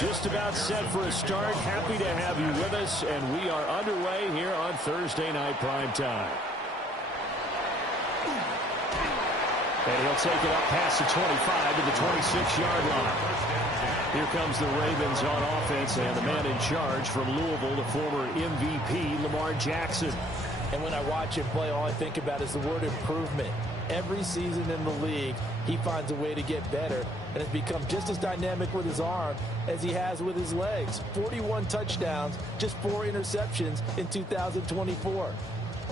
just about set for a start. Happy to have you with us, and we are underway here on Thursday Night Prime Time. And he'll take it up past the 25 to the 26-yard line. Here comes the Ravens on offense, and the man in charge from Louisville, the former MVP, Lamar Jackson. And when I watch him play, all I think about is the word improvement. Every season in the league, he finds a way to get better and has become just as dynamic with his arm as he has with his legs. 41 touchdowns, just 4 interceptions in 2024.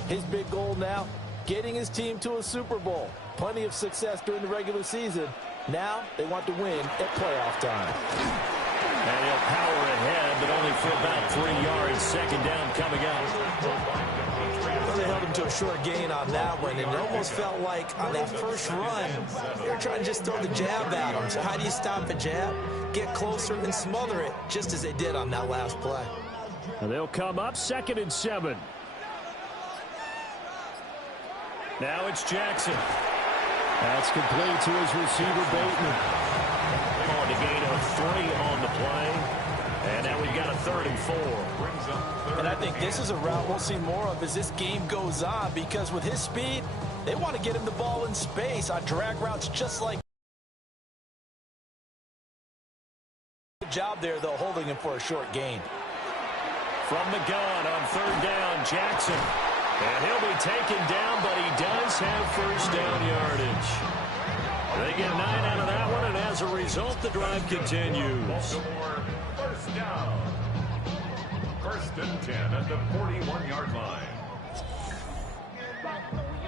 His big goal now, getting his team to a Super Bowl. Plenty of success during the regular season. Now they want to win at playoff time. And he'll power ahead, but only for about 3 yards. Second down coming up. They held him to a short gain on that one, and it almost felt like on that first run, they were trying to just throw the jab at him. So how do you stop a jab? Get closer and smother it, just as they did on that last play. And they'll come up 2nd and 7. Now it's Jackson. That's complete to his receiver, Bateman. On a gain of 3 on the play. And now we've got a 3rd and 4. And I think this is a route we'll see more of as this game goes on, because with his speed, they want to get him the ball in space on drag routes just like. Good job there, though, holding him for a short gain. From the gun on 3rd down, Jackson. And he'll be taken down, but he does have first down yardage. They get 9 out of that one, and as a result, the drive continues. First down. 1st and 10 at the 41-yard line.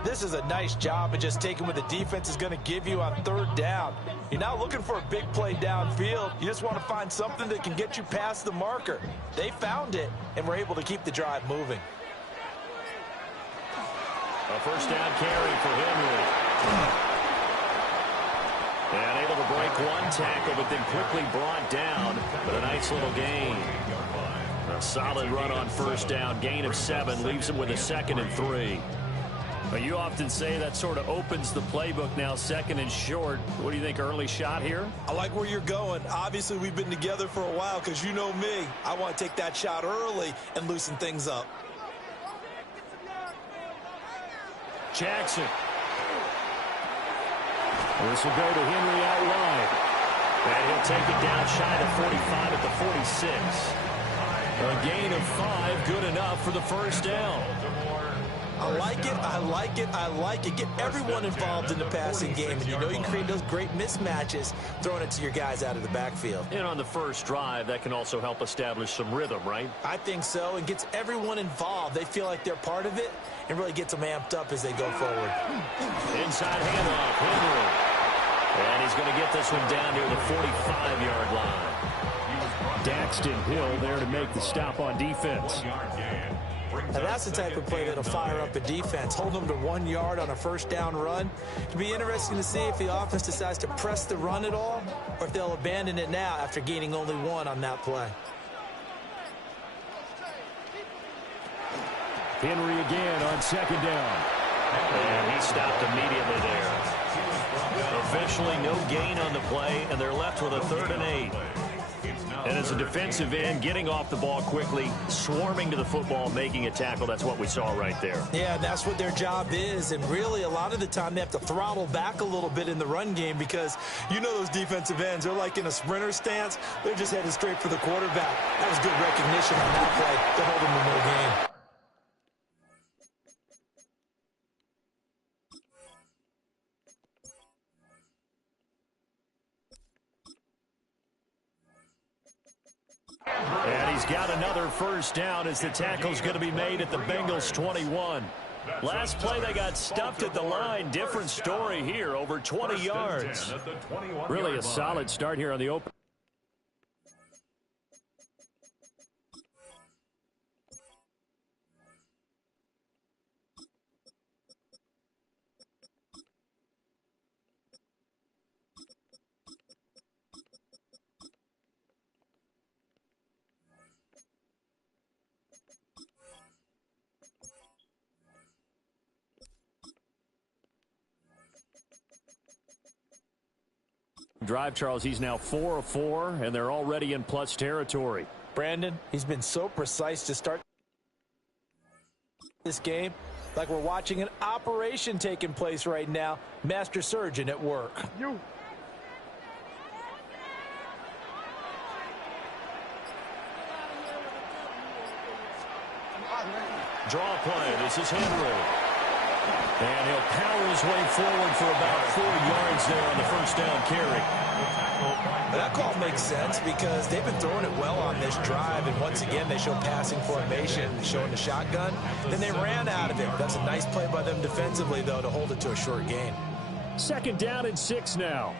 This is a nice job of just taking what the defense is going to give you on 3rd down. You're not looking for a big play downfield. You just want to find something that can get you past the marker. They found it and were able to keep the drive moving. A first down carry for Henry. And able to break one tackle, but then quickly brought down. But a nice little gain. A solid run on first down. Gain of 7 leaves him with a 2nd and 3. But you often say that sort of opens the playbook now, 2nd and short. What do you think, early shot here? I like where you're going. Obviously, we've been together for a while because you know me. I want to take that shot early and loosen things up. Jackson. This will go to Henry out wide. And he'll take it down shy of 45 at the 46. A gain of 5, good enough for the first down. I like it, I like it, I like it. Get everyone involved in the passing game, and you know you can create those great mismatches throwing it to your guys out of the backfield. And on the first drive, that can also help establish some rhythm, right? I think so. It gets everyone involved. They feel like they're part of it and really gets them amped up as they go forward. Inside handoff, Henry. And he's going to get this one down near the 45-yard line. Daxton Hill there to make the stop on defense. And that's the type of play that'll fire up a defense. Hold them to 1 yard on a first down run. It'll be interesting to see if the offense decides to press the run at all, or if they'll abandon it now after gaining only 1 on that play. Henry again on 2nd down. And he stopped immediately there. Officially no gain on the play, and they're left with a 3rd and 8. And as a defensive end, getting off the ball quickly, swarming to the football, making a tackle, that's what we saw right there. Yeah, that's what their job is. And really, a lot of the time, they have to throttle back a little bit in the run game because you know those defensive ends, they're like in a sprinter stance. They're just headed straight for the quarterback. That was good recognition on that play to hold them to no gain. And he's got another first down as the tackle's going to be made at the Bengals 21. Last play they got stuffed at the line. Different story here, over 20 yards. Really a solid start here on the open. drive, Charles. He's now 4 of 4, and they're already in plus territory. Brandon, he's been so precise to start this game. Like we're watching an operation taking place right now. Master surgeon at work. Draw play. This is Henry. And he'll power his way forward for about 4 yards there on the first down carry. That call makes sense because they've been throwing it well on this drive, and once again they show passing formation, showing the shotgun. Then they ran out of it. That's a nice play by them defensively, though, to hold it to a short gain. 2nd down and 6 now.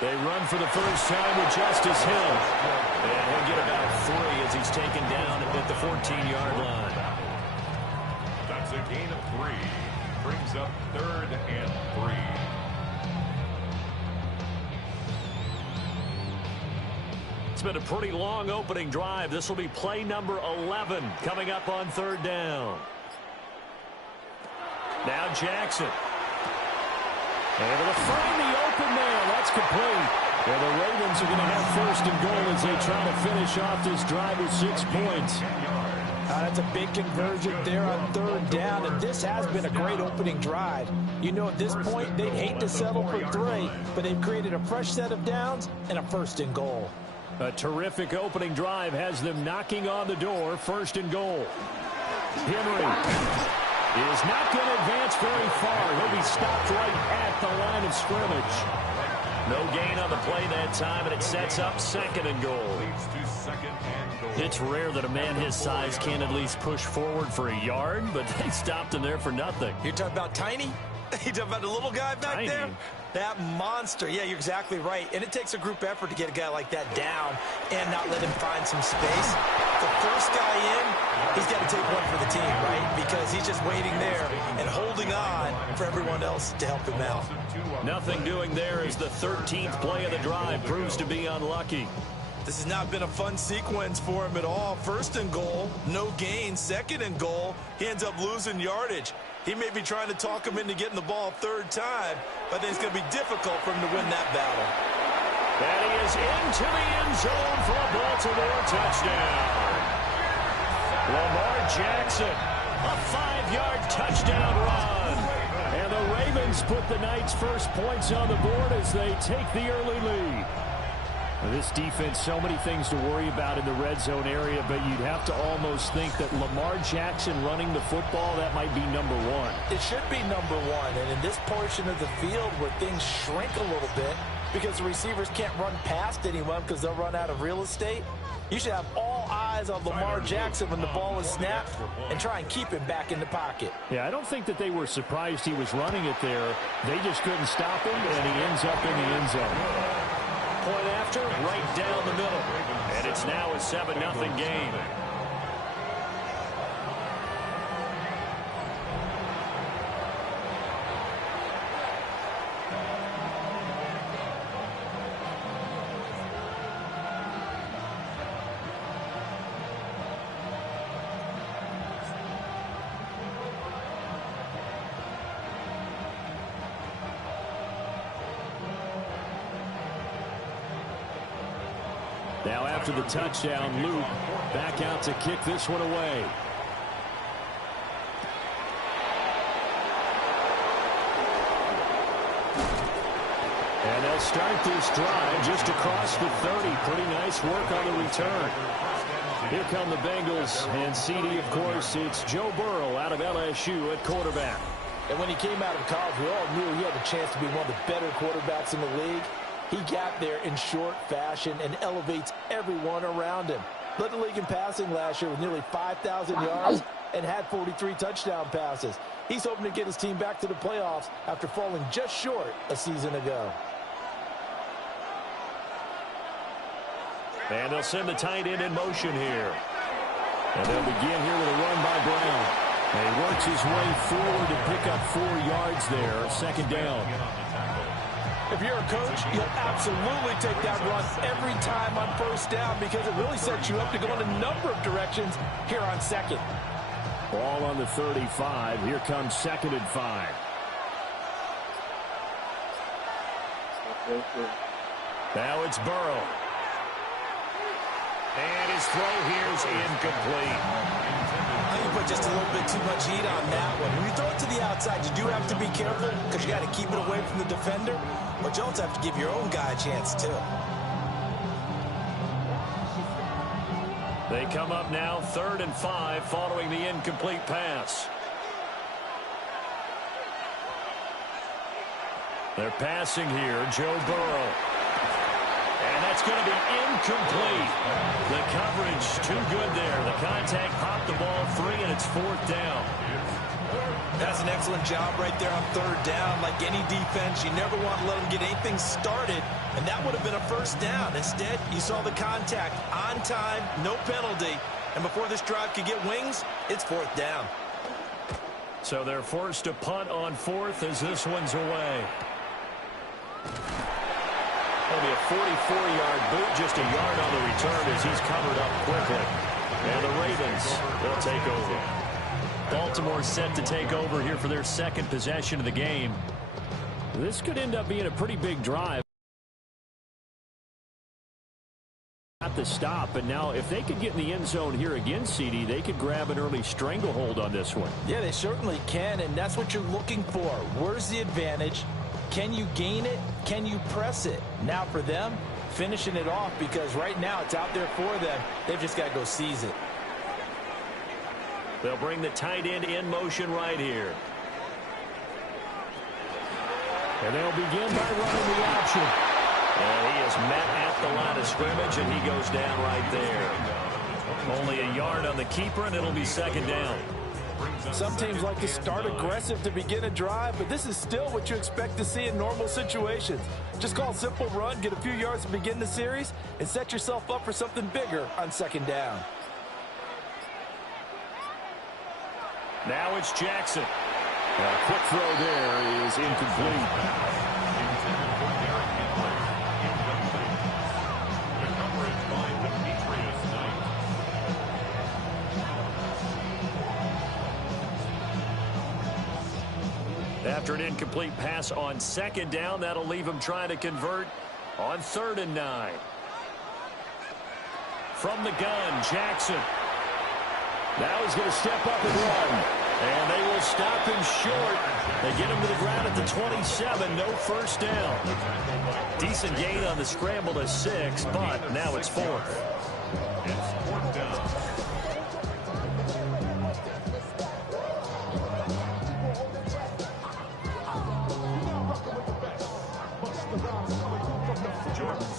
They run for the first time with Justice Hill. And he'll get about 3 as he's taken down at the 14-yard line. That's a gain of 3. Brings up 3rd and 3. It's been a pretty long opening drive. This will be play number 11 coming up on 3rd down. Now Jackson. Able to find the open man. That's complete. And the Ravens are going to have 1st and goal as they try to finish off this drive with 6 points. That's a big conversion there on 3rd down, and this has been a great opening drive. You know, at this point, they'd hate to settle for 3, but they've created a fresh set of downs and a 1st and goal. A terrific opening drive has them knocking on the door. 1st and goal. Henry is not going to advance very far. He'll be stopped right at the line of scrimmage. No gain on the play that time, and it sets up 2nd and goal. It's rare that a man his size can at least push forward for a yard, but they stopped him there for nothing. You're talking about Tiny? You're talking about the little guy back there? That monster. Yeah, you're exactly right. And it takes a group effort to get a guy like that down and not let him find some space. The first guy in, he's got to take one for the team, right? Because he's just waiting there and holding on for everyone else to help him out. Nothing doing there as the 13th play of the drive proves to be unlucky. This has not been a fun sequence for him at all. 1st and goal, no gain. 2nd and goal, he ends up losing yardage. He may be trying to talk him into getting the ball 3rd time, but I think it's going to be difficult for him to win that battle. And he is into the end zone for a Baltimore touchdown. Lamar Jackson, a 5-yard touchdown run. And the Ravens put the night's first points on the board as they take the early lead. This defense, so many things to worry about in the red zone area, but you'd have to almost think that Lamar Jackson running the football, that might be number 1. It should be number 1, and in this portion of the field where things shrink a little bit because the receivers can't run past anyone because they'll run out of real estate, you should have all eyes on Lamar Jackson when the ball is snapped and try and keep him back in the pocket. Yeah, I don't think that they were surprised he was running it there. They just couldn't stop him, and he ends up in the end zone. Point after, right down the middle. And it's now a 7-0 game. Now after the touchdown, Luke back out to kick this one away. And they'll start this drive just across the 30. Pretty nice work on the return. Here come the Bengals, and CD, of course, it's Joe Burrow out of LSU at quarterback. And when he came out of college, we all knew he had a chance to be one of the better quarterbacks in the league. He got there in short fashion and elevates everyone around him. Led the league in passing last year with nearly 5,000 yards and had 43 touchdown passes. He's hoping to get his team back to the playoffs after falling just short a season ago. And they'll send the tight end in motion here. And they'll begin here with a run by Brown. And he works his way forward to pick up 4 yards there. 2nd down. If you're a coach, you'll absolutely take that run every time on 1st down because it really sets you up to go in a number of directions here on 2nd. Ball on the 35. Here comes 2nd and 5. Now it's Burrow. And his throw here is incomplete. I think you put just a little bit too much heat on that one. When you throw it to the outside, you do have to be careful because you got to keep it away from the defender, but you also have to give your own guy a chance too. They come up now 3rd and 5 following the incomplete pass. They're passing here, Joe Burrow. And that's going to be incomplete. The coverage too good there. The contact popped the ball free, and it's 4th down. That's an excellent job right there on 3rd down. Like any defense, you never want to let them get anything started, and that would have been a 1st down. Instead, you saw the contact on time, no penalty, and before this drive could get wings, it's 4th down. So they're forced to punt on 4th as this one's away. Only a 44-yard boot, just a yard on the return as he's covered up quickly. And the Ravens will take over. Baltimore set to take over here for their 2nd possession of the game. This could end up being a pretty big drive. At the stop, and now if they could get in the end zone here again, CD, they could grab an early stranglehold on this one. Yeah, they certainly can, and that's what you're looking for. Where's the advantage? Can you gain it? Can you press it? Now for them, finishing it off, because right now it's out there for them. They've just got to go seize it. They'll bring the tight end in motion right here. And they'll begin by running the option. And he is met at the line of scrimmage, and he goes down right there. Only a yard on the keeper, and it'll be 2nd down. Some teams like to start aggressive to begin a drive, but this is still what you expect to see in normal situations. Just call a simple run, get a few yards to begin the series, and set yourself up for something bigger on 2nd down. Now it's Jackson. A quick throw there is incomplete. After an incomplete pass on 2nd down, that'll leave him trying to convert on 3rd and 9. From the gun, Jackson. Now he's going to step up and run. And they will stop him short. They get him to the ground at the 27. No 1st down. Decent gain on the scramble to 6, but now it's 4th. It's 4th down.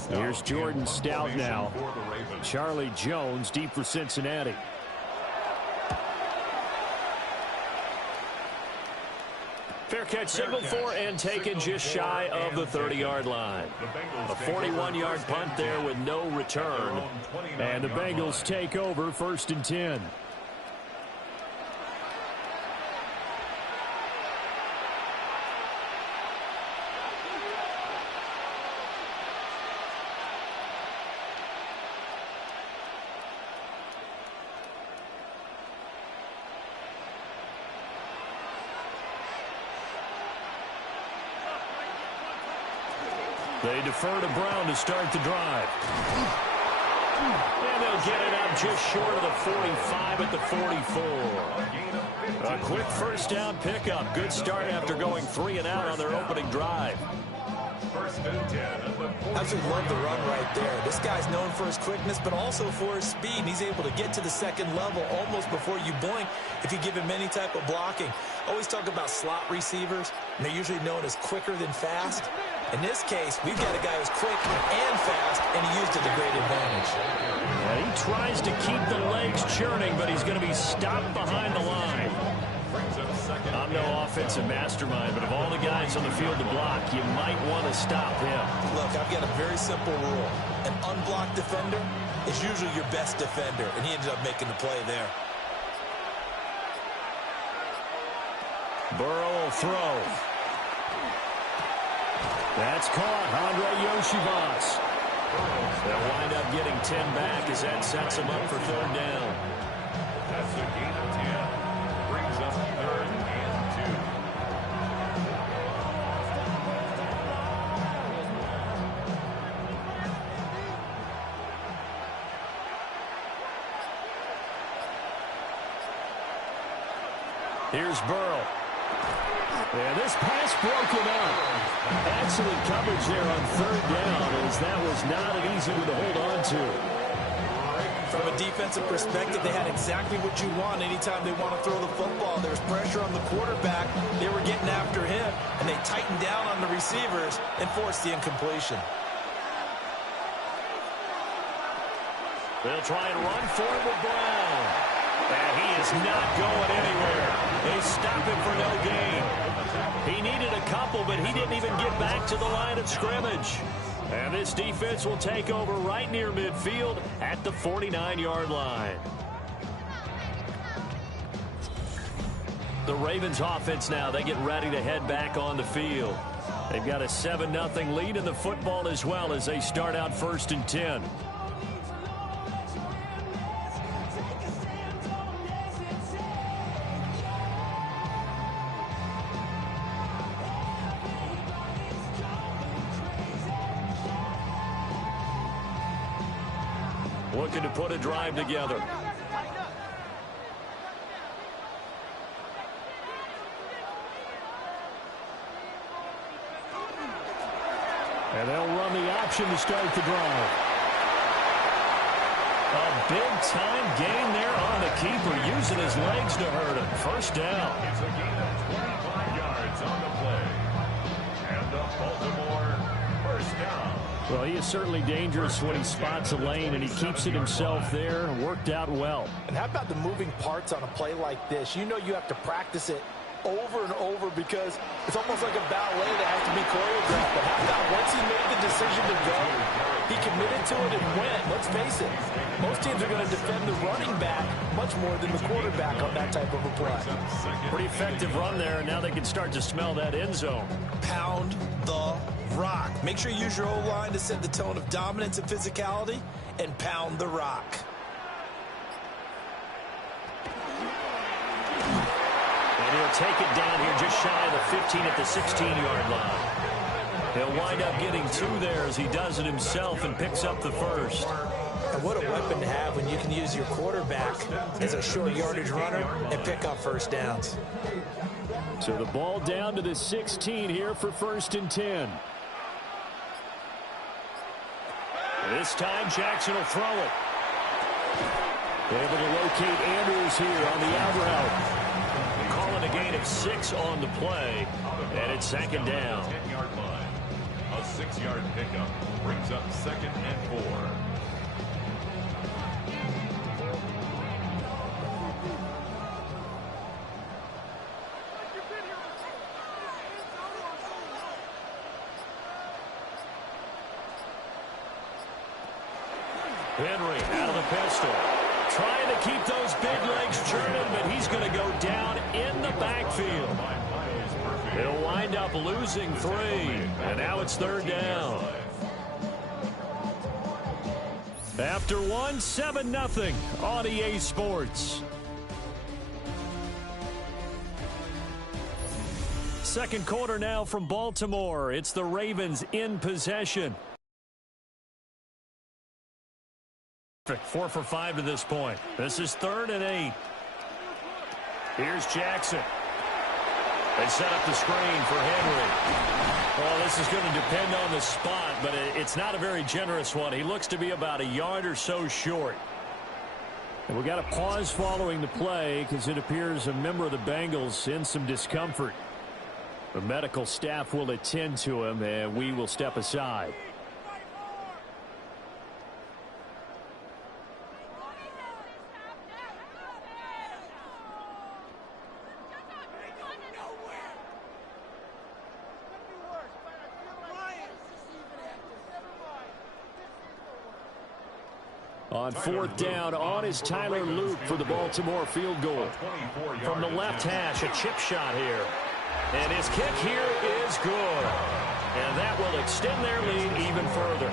Here's Jordan Stout now. Charlie Jones deep for Cincinnati. Fair catch signaled for and taken just shy of the 30-yard line. A 41-yard punt there with no return. And the Bengals take over 1st and 10. They defer to Brown to start the drive. And they'll get it out just short of the 45 at the 44. A quick 1st down pickup. Good start after going 3 and out on their opening drive. 1st and 10 at the 40. Absolutely love the run right there. This guy's known for his quickness, but also for his speed. And he's able to get to the 2nd level almost before you blink if you give him any type of blocking. Always talk about slot receivers, and they're usually known as quicker than fast. In this case, we've got a guy who's quick and fast, and he used it to great advantage. And he tries to keep the legs churning, but he's going to be stopped behind the line. I'm no offensive mastermind, but of all the guys on the field to block, you might want to stop him. Look, I've got a very simple rule. An unblocked defender is usually your best defender, and he ended up making the play there. Burrow will throw. That's caught. Andre Yoshivas. They'll wind up getting 10 back as that sets them up for 3rd down. That's a gain of 10. Brings up 3rd and 2. Here's Burrow. And this pass broken up. Excellent coverage there on third down, as that was not an easy one to hold on to. From a defensive perspective, they had exactly what you want anytime they want to throw the football. There was pressure on the quarterback. They were getting after him, and they tightened down on the receivers and forced the incompletion. They'll try and run for it with Brown. And he is not going anywhere. They stop him for no gain. He needed a couple, but he didn't even get back to the line of scrimmage. And this defense will take over right near midfield at the 49-yard line. The Ravens offense now, they get ready to head back on the field. They've got a 7-0 lead in the football as well as they start out 1st and 10. Looking to put a drive together. And they'll run the option to start the drive. A big-time gain there on the keeper, using his legs to hurt him. First down. It's a gain of 25 yards on the play. And the Baltimore first down. Well, he is certainly dangerous when he spots a lane, and he keeps it himself there. Worked out well. And how about the moving parts on a play like this? You know you have to practice it over and over because it's almost like a ballet that has to be choreographed. But how about once he made the decision to go, he committed to it and went. Let's face it, most teams are going to defend the running back much more than the quarterback on that type of a play. Pretty effective run there, and now they can start to smell that end zone. Pound the rock. Make sure you use your O-line to set the tone of dominance and physicality, and pound the rock. And he'll take it down here just shy of the 15 at the 16-yard line. He'll wind up getting 2 there as he does it himself and picks up the first. And what a weapon to have when you can use your quarterback as a short yardage runner and pick up first downs. So the ball down to the 16 here for 1st and 10. This time Jackson will throw it. Able to locate Andrews here on the out route. Calling a gain of 6 on the play, and it's 2nd down. 10-yard line. A 6-yard pickup brings up 2nd and 4. Henry out of the pistol. Trying to keep those big legs churning, but he's going to go down in the backfield. He'll wind up losing 3, and now it's 3rd down. After 1, 7-0 on EA Sports. Second quarter now from Baltimore. It's the Ravens in possession. 4 for 5 to this point. This is 3rd and 8. Here's Jackson. They set up the screen for Henry. Well, this is going to depend on the spot, but it's not a very generous one. He looks to be about a yard or so short. And we got a pause following the play because it appears a member of the Bengals in some discomfort. The medical staff will attend to him, and we will step aside. On 4th down, on is Tyler Luke for the Baltimore field goal. From the left hash, a chip shot here. And his kick here is good. And that will extend their lead even further.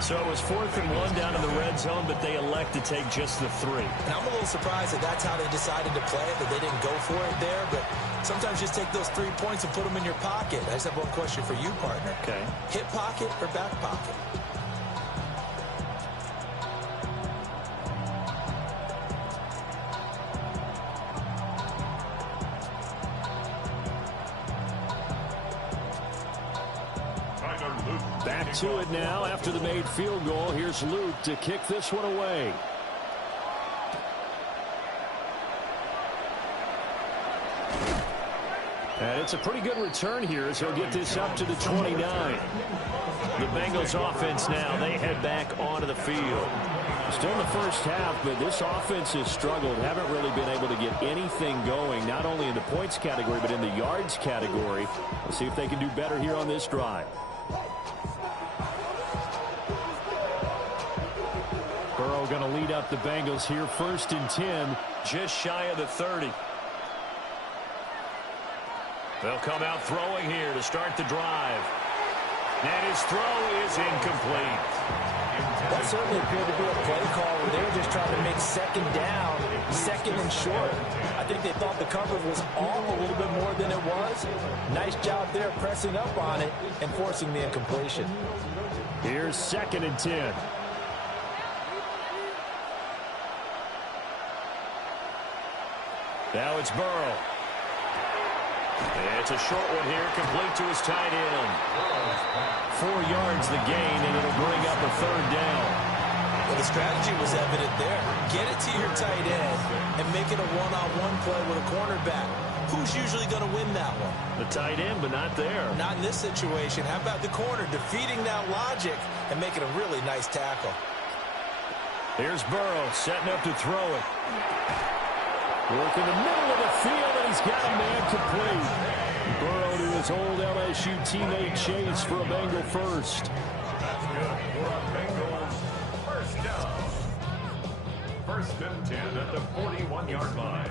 So it was 4th and 1 down in the red zone, but they elect to take just the 3. And I'm a little surprised that that's how they decided to play it, that they didn't go for it there. But sometimes just take those 3 points and put them in your pocket. I just have one question for you, partner. Okay. Hip pocket or back pocket? Back to it now after the made field goal. Here's Luke to kick this one away. And it's a pretty good return here as he'll get this up to the 29. The Bengals offense now, they head back onto the field. Still in the first half, but this offense has struggled. Haven't really been able to get anything going, not only in the points category, but in the yards category. We'll see if they can do better here on this drive. Burrow going to lead up the Bengals here, 1st and 10, just shy of the 30. They'll come out throwing here to start the drive. And his throw is incomplete. That certainly appeared to be a play call where they were just trying to make 2nd down, 2nd and short. I think they thought the coverage was off a little bit more than it was. Nice job there pressing up on it and forcing the incompletion. Here's 2nd and 10. Now it's Burrow. It's a short one here, complete to his tight end. 4 yards the gain, and it'll bring up a 3rd down. Well, the strategy was evident there. Get it to your tight end and make it a one-on-one play with a cornerback. Who's usually going to win that one? The tight end, but not there. Not in this situation. How about the corner defeating that logic and making a really nice tackle? Here's Burrow setting up to throw it. Work in the middle of the field, and he's got a man complete. Burrow to his old LSU teammate Chase for a Bengal first. That's good for a Bengals first down. 1st and 10 at the 41-yard line.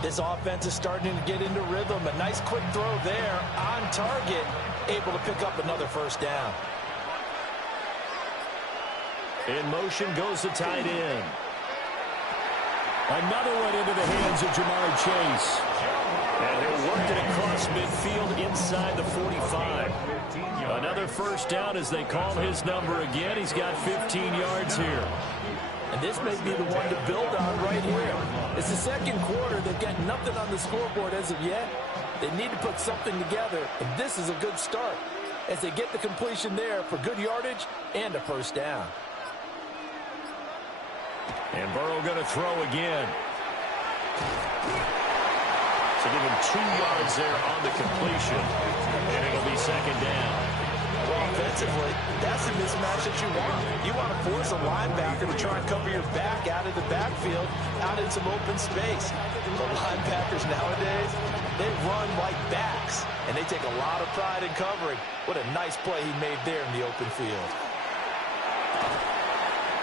This offense is starting to get into rhythm. A nice quick throw there on target, able to pick up another 1st down. In motion goes the tight end. Another one into the hands of Jamar Chase. And he'll work it across midfield inside the 45. Another 1st down as they call his number again. He's got 15 yards here. And this may be the one to build on right here. It's the 2nd quarter. They've got nothing on the scoreboard as of yet. They need to put something together, and this is a good start as they get the completion there for good yardage and a 1st down. And Burrow going to throw again. So give him 2 yards there on the completion. And it'll be 2nd down. Well, offensively, that's the mismatch that you want. You want to force a linebacker to try and cover your back out of the backfield, out in some open space. The linebackers nowadays, they run like backs, and they take a lot of pride in covering. What a nice play he made there in the open field.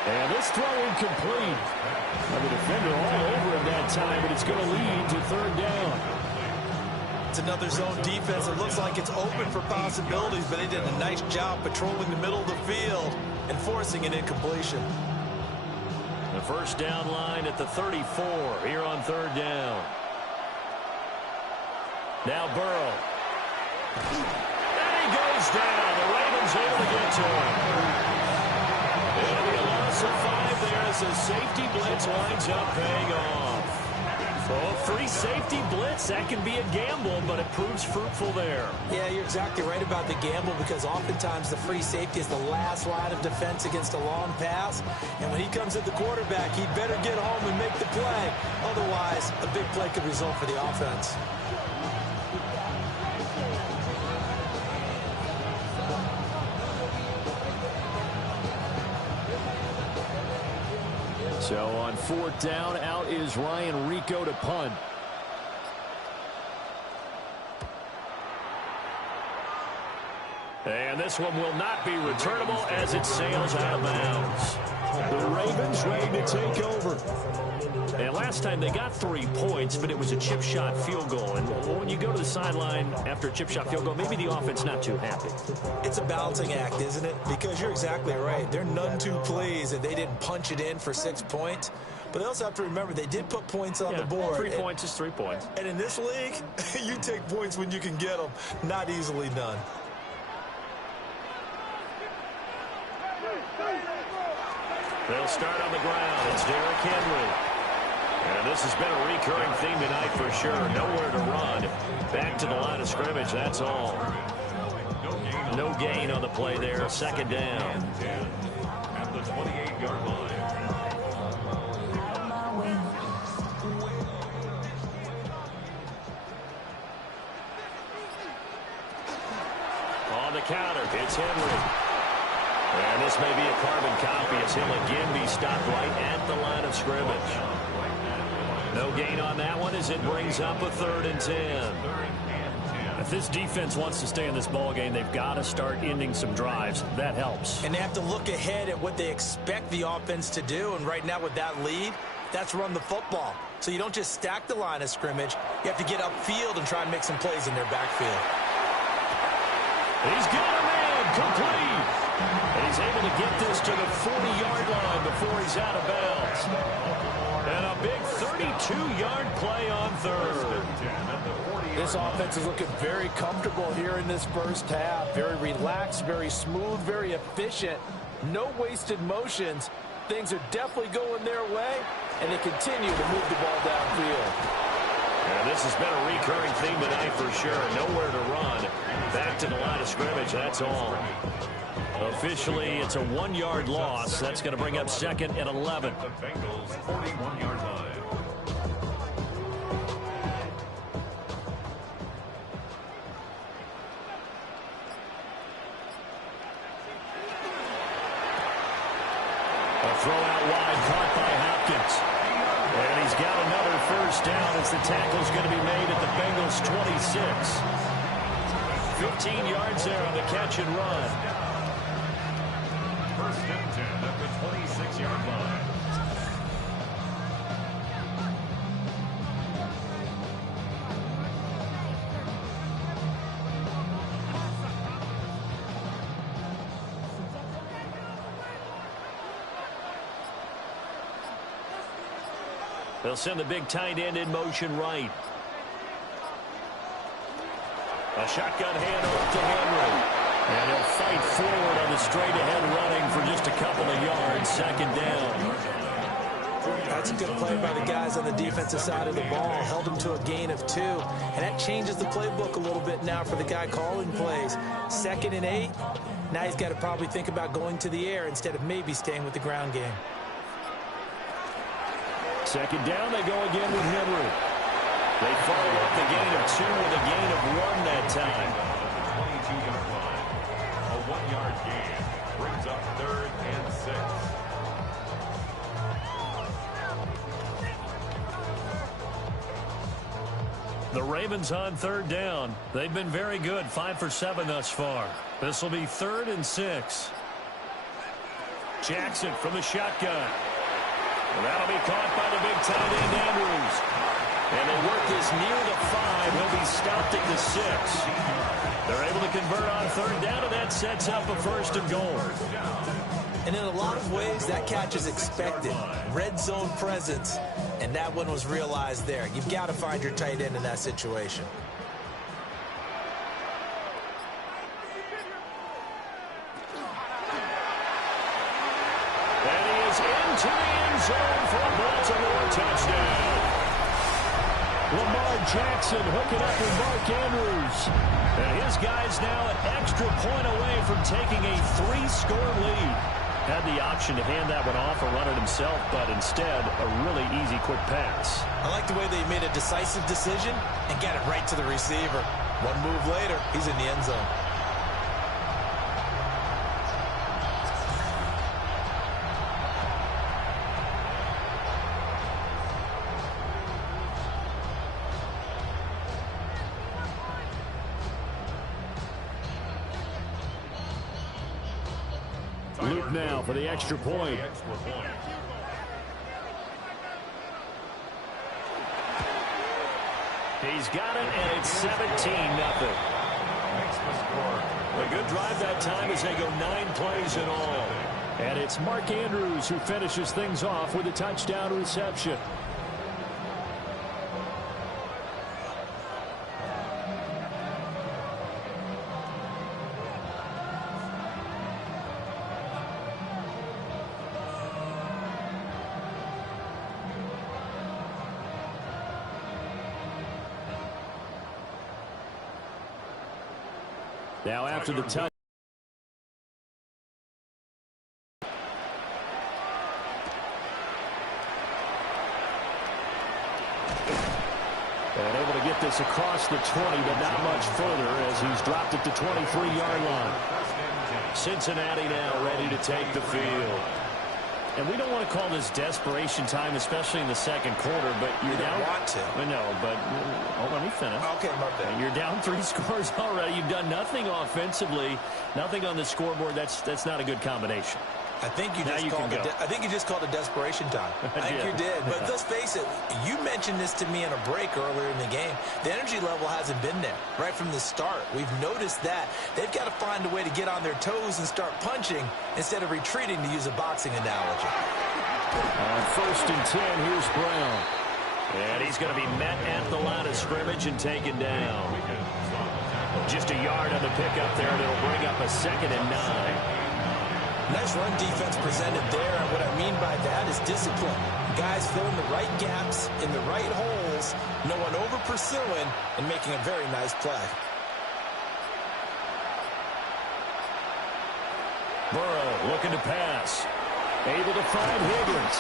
And this throw incomplete. The defender all over him that time, but it's going to lead to 3rd down. It's another zone defense. It looks like it's open for possibilities, but they did a nice job patrolling the middle of the field and forcing an incompletion. The 1st down line at the 34 here on 3rd down. Now Burrow. And he goes down. The Ravens able to get to him. It'll be a loss of 5 there as the safety blitz winds up paying off. Well, free safety blitz, that can be a gamble, but it proves fruitful there. Yeah, you're exactly right about the gamble because oftentimes the free safety is the last line of defense against a long pass. And when he comes at the quarterback, he'd better get home and make the play. Otherwise, a big play could result for the offense. So on 4th down, out is Ryan Rico to punt. And this one will not be returnable as it sails out of bounds. The Ravens ready to take over. And last time they got 3 points, but it was a chip shot field goal. And when you go to the sideline after a chip shot field goal, maybe the offense not too happy. It's a balancing act, isn't it? Because you're exactly right. They're none too pleased that they didn't punch it in for 6 points. But they also have to remember they did put points on the board. 3 points is 3 points. And in this league, you take points when you can get them. Not easily done. They'll start on the ground. It's Derrick Henry. And this has been a recurring theme tonight for sure. Nowhere to run. Back to the line of scrimmage, that's all. No gain on the play there. Second down. At the 28-yard line. On the counter, it's Henry. And this may be a carbon copy as he'll again be stopped right at the line of scrimmage. No gain on that one as it brings up a 3rd and 10. If this defense wants to stay in this ball game, they've got to start ending some drives. That helps. And they have to look ahead at what they expect the offense to do. And right now with that lead, that's run the football. So you don't just stack the line of scrimmage. You have to get upfield and try and make some plays in their backfield. He's got a man complete. And he's able to get this to the 40-yard line before he's out of bounds. And a big 32-yard play on 3rd. This offense is looking very comfortable here in this first half. Very relaxed, very smooth, very efficient. No wasted motions. Things are definitely going their way, and they continue to move the ball downfield. And this has been a recurring theme tonight for sure. Nowhere to run. Back to the line of scrimmage, that's all. Officially, it's a 1-yard loss. That's going to bring up 2nd and 11. The Bengals 41-yard line. A throw out wide, caught by Hopkins. And he's got another first down as the tackle's going to be made at the Bengals 26. 15 yards there on the catch and run. 1st and 10 at the 26-yard line. They'll send the big tight end in motion right. A shotgun handoff to Henry. And he'll fight forward on the straight-ahead running for just a couple of yards. 2nd down. That's a good play by the guys on the defensive side of the ball. Held him to a gain of 2. And that changes the playbook a little bit now for the guy calling plays. 2nd and 8. Now he's got to probably think about going to the air instead of maybe staying with the ground game. 2nd down, they go again with Henry. They follow up the gain of 2 with a gain of 1 that time. 22-yard line. A 1-yard gain brings up 3rd and 6. The Ravens on 3rd down. They've been very good, 5 for 7 thus far. This will be 3rd and 6. Jackson from the shotgun. Well, that'll be caught by the big tight end, Andrews. And they work this near the 5. He'll be stopped at the 6. They're able to convert on 3rd down, and that sets up a 1st and goal. And in a lot of ways, that catch is expected. Red zone presence, and that one was realized there. You've got to find your tight end in that situation. And he is into the end zone for a Baltimore touchdown. Lamar Jackson hooking up with Mark Andrews. And his guy's now an extra point away from taking a 3-score lead. Had the option to hand that one off or run it himself, but instead, a really easy, quick pass. I like the way they made a decisive decision and got it right to the receiver. One move later, he's in the end zone. Luke now for the extra point. He's got it, and it's 17-0. A good drive that time as they go 9 plays in all. And it's Mark Andrews who finishes things off with a touchdown reception. Now after the touch. And able to get this across the 20, but not much further as he's dropped it to 23-yard line. Cincinnati now ready to take the field. And we don't want to call this desperation time, especially in the second quarter, but you're down. You don't want to. I know, but let me finish. Okay, my bad. You're down 3 scores already. You've done nothing offensively, nothing on the scoreboard. That's not a good combination. I think you just called it desperation time. I think you did. But let's face it, you mentioned this to me in a break earlier in the game. The energy level hasn't been there right from the start. We've noticed that. They've got to find a way to get on their toes and start punching instead of retreating, to use a boxing analogy. On 1st and 10, here's Brown. And he's going to be met at the line of scrimmage and taken down. Just a yard on the pickup there, and it'll bring up a 2nd and 9. Nice run defense presented there, and what I mean by that is discipline. Guys filling the right gaps in the right holes, no one over-pursuing, and making a very nice play. Burrow looking to pass. Able to find Higgins.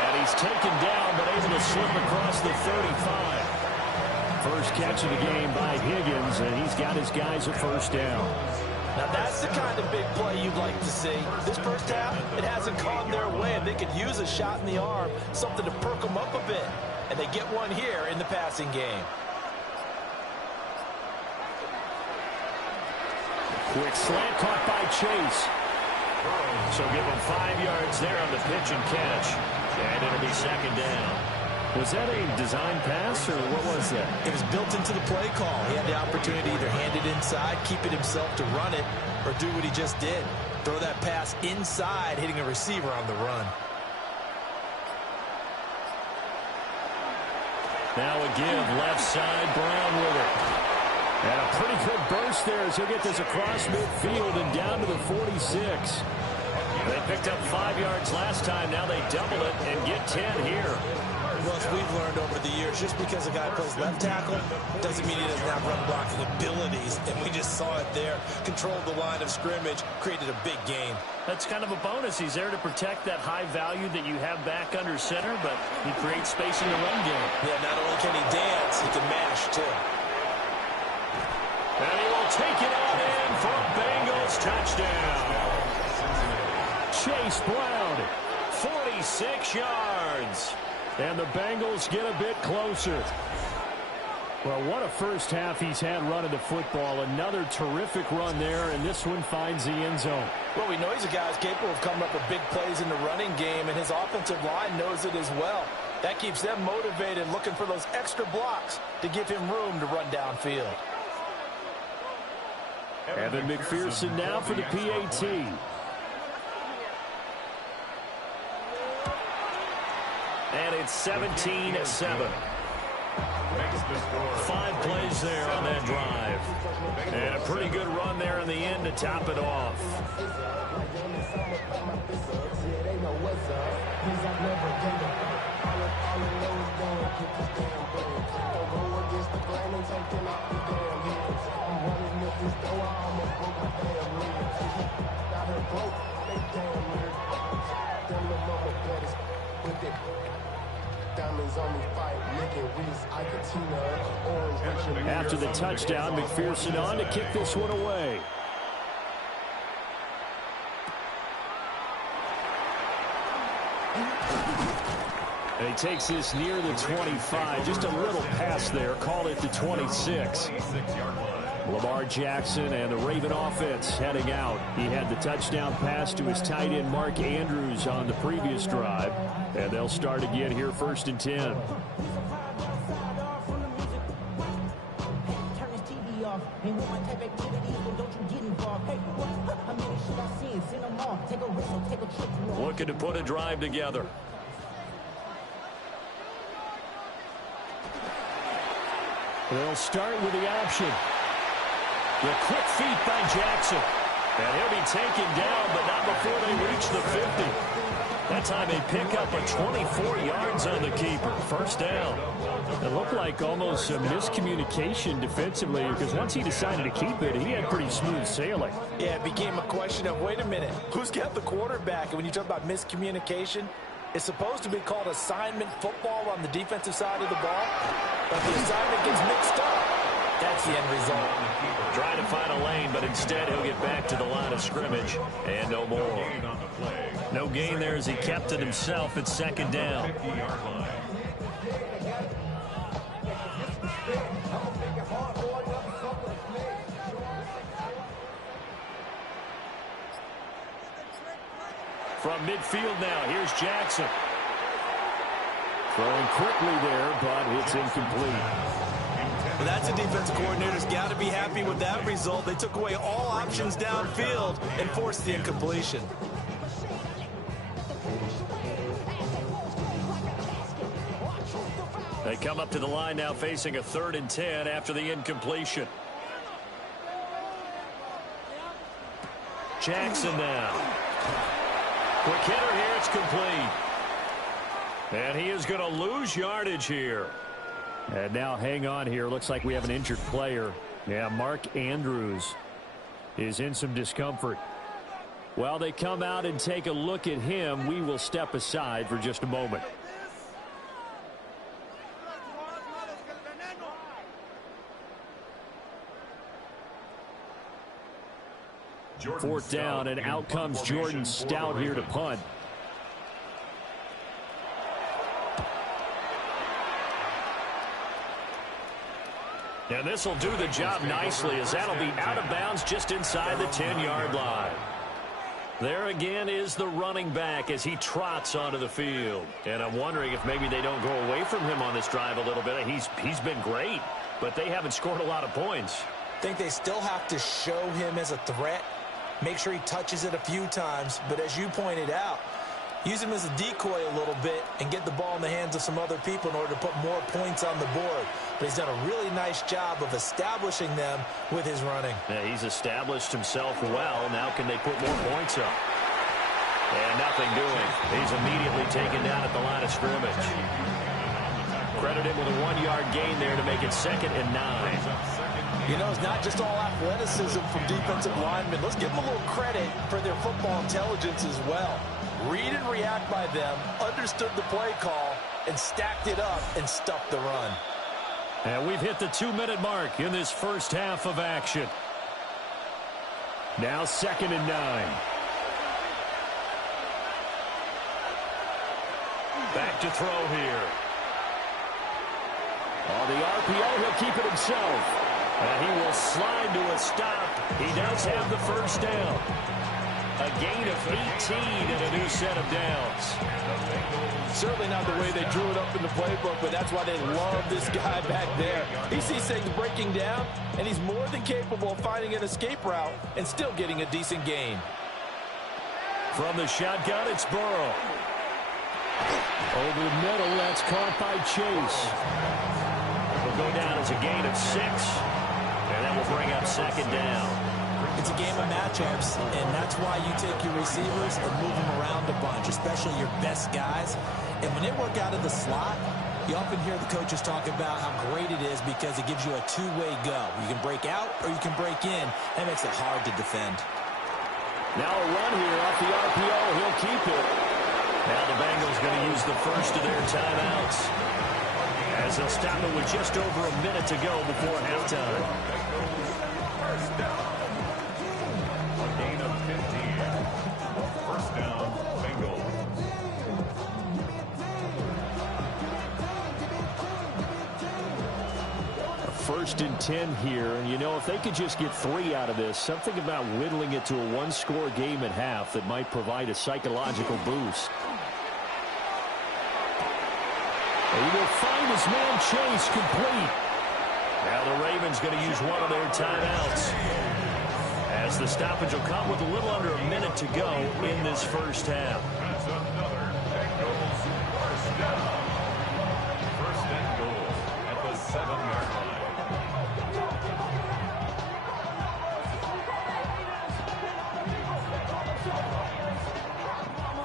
And he's taken down, but able to slip across the 35. First catch of the game by Higgins, and he's got his guys a 1st down. Now, that's the kind of big play you'd like to see. This first half, it hasn't gone their way, and they could use a shot in the arm, something to perk them up a bit. And they get one here in the passing game. Quick slant caught by Chase. So give him 5 yards there on the pitch and catch. And it'll be 2nd down. Was that a design pass, or what was that? It was built into the play call. He had the opportunity to either hand it inside, keep it himself to run it, or do what he just did. Throw that pass inside, hitting a receiver on the run. Now a give, left side, Brown with it. And a pretty good burst there as he'll get this across midfield and down to the 46. They picked up 5 yards last time. Now they double it and get 10 here. Well, as we've learned over the years, just because a guy plays left tackle doesn't mean he doesn't have run blocking abilities. And we just saw it there. Controlled the line of scrimmage, created a big gain. That's kind of a bonus. He's there to protect that high value that you have back under center, but he creates space in the run game. Yeah, not only can he dance, he can mash, too. And he will take it on in for a Bengals touchdown. Chase Brown, 46 yards. And the Bengals get a bit closer. Well, what a first half he's had running the football. Another terrific run there, and this one finds the end zone. Well, we know he's a guy who's capable of coming up with big plays in the running game, and his offensive line knows it as well. That keeps them motivated, looking for those extra blocks to give him room to run downfield. Evan McPherson now for the PAT. And it's 17-7. 5 plays there on that drive. And a pretty good run there in the end to top it off. After the touchdown, McPherson on to kick this one away. And he takes this near the 25. Just a little pass there. Call it the 26. Lamar Jackson and the Raven offense heading out. He had the touchdown pass to his tight end Mark Andrews on the previous drive. And they'll start again here, 1st and 10. Looking to put a drive together. They'll start with the option. The quick feet by Jackson. And he'll be taken down, but not before they reach the 50. That time they pick up a 24 yards on the keeper. First down. It looked like almost a miscommunication defensively, because once he decided to keep it, he had pretty smooth sailing. Yeah, it became a question of, wait a minute, who's got the quarterback? And when you talk about miscommunication, it's supposed to be called assignment football on the defensive side of the ball, but the assignment gets mixed up. That's the end result. Trying to find a lane, but instead he'll get back to the line of scrimmage and no more. No gain there as he kept it himself at second down. From midfield now, here's Jackson. Throwing quickly there, but it's incomplete. Well, that's a defensive coordinator's got to be happy with that result. They took away all options downfield and forced the incompletion. They come up to the line now facing a 3rd and 10 after the incompletion. Jackson now. Quick hitter here, it's complete. And he is going to lose yardage here. And now hang on here. Looks like we have an injured player. Yeah, Mark Andrews is in some discomfort. While they come out and take a look at him, we will step aside for just a moment. Fourth down, and out comes Jordan Stout here to punt. And this will do the job nicely, as that'll be out of bounds just inside the 10-yard line. There again is the running back as he trots onto the field. And I'm wondering if maybe they don't go away from him on this drive a little bit. He's been great, but they haven't scored a lot of points. I think they still have to show him as a threat. Make sure he touches it a few times. But as you pointed out, use him as a decoy a little bit and get the ball in the hands of some other people in order to put more points on the board. But he's done a really nice job of establishing them with his running. Yeah, he's established himself well. Now can they put more points up? And nothing doing. He's immediately taken down at the line of scrimmage. Credit him with a 1-yard gain there to make it 2nd and 9. You know, it's not just all athleticism from defensive linemen. Let's give them a little credit for their football intelligence as well. Read and react by them, understood the play call, and stacked it up and stuffed the run. And we've hit the 2-minute mark in this first half of action. Now 2nd and 9. Back to throw here. On the RPO, he'll keep it himself. And he will slide to a stop. He does have the first down. A gain of 18 and a new set of downs. Certainly not the way they drew it up in the playbook, but that's why they love this guy back there. He sees things breaking down, and he's more than capable of finding an escape route and still getting a decent gain. From the shotgun, it's Burrow. Over the middle, that's caught by Chase. Will go down as a gain of 6, and that will bring up 2nd down. It's a game of matchups, and that's why you take your receivers and move them around a bunch, especially your best guys. And when they work out of the slot, you often hear the coaches talk about how great it is because it gives you a two-way go. You can break out or you can break in. That makes it hard to defend. Now a run here off the RPO. He'll keep it. Now the Bengals going to use the first of their timeouts, as they'll stop it with just over a minute to go before halftime. First down. A gain of 15. First down, Bengals. A 1st and 10 here. And, you know, if they could just get 3 out of this, something about whittling it to a 1-score game at half that might provide a psychological boost. He will find his man Chase complete. Now the Ravens going to use one of their timeouts, as the stoppage will come with a little under a minute to go in this first half. That's another Bengals first down. First and goal at the 7-yard line.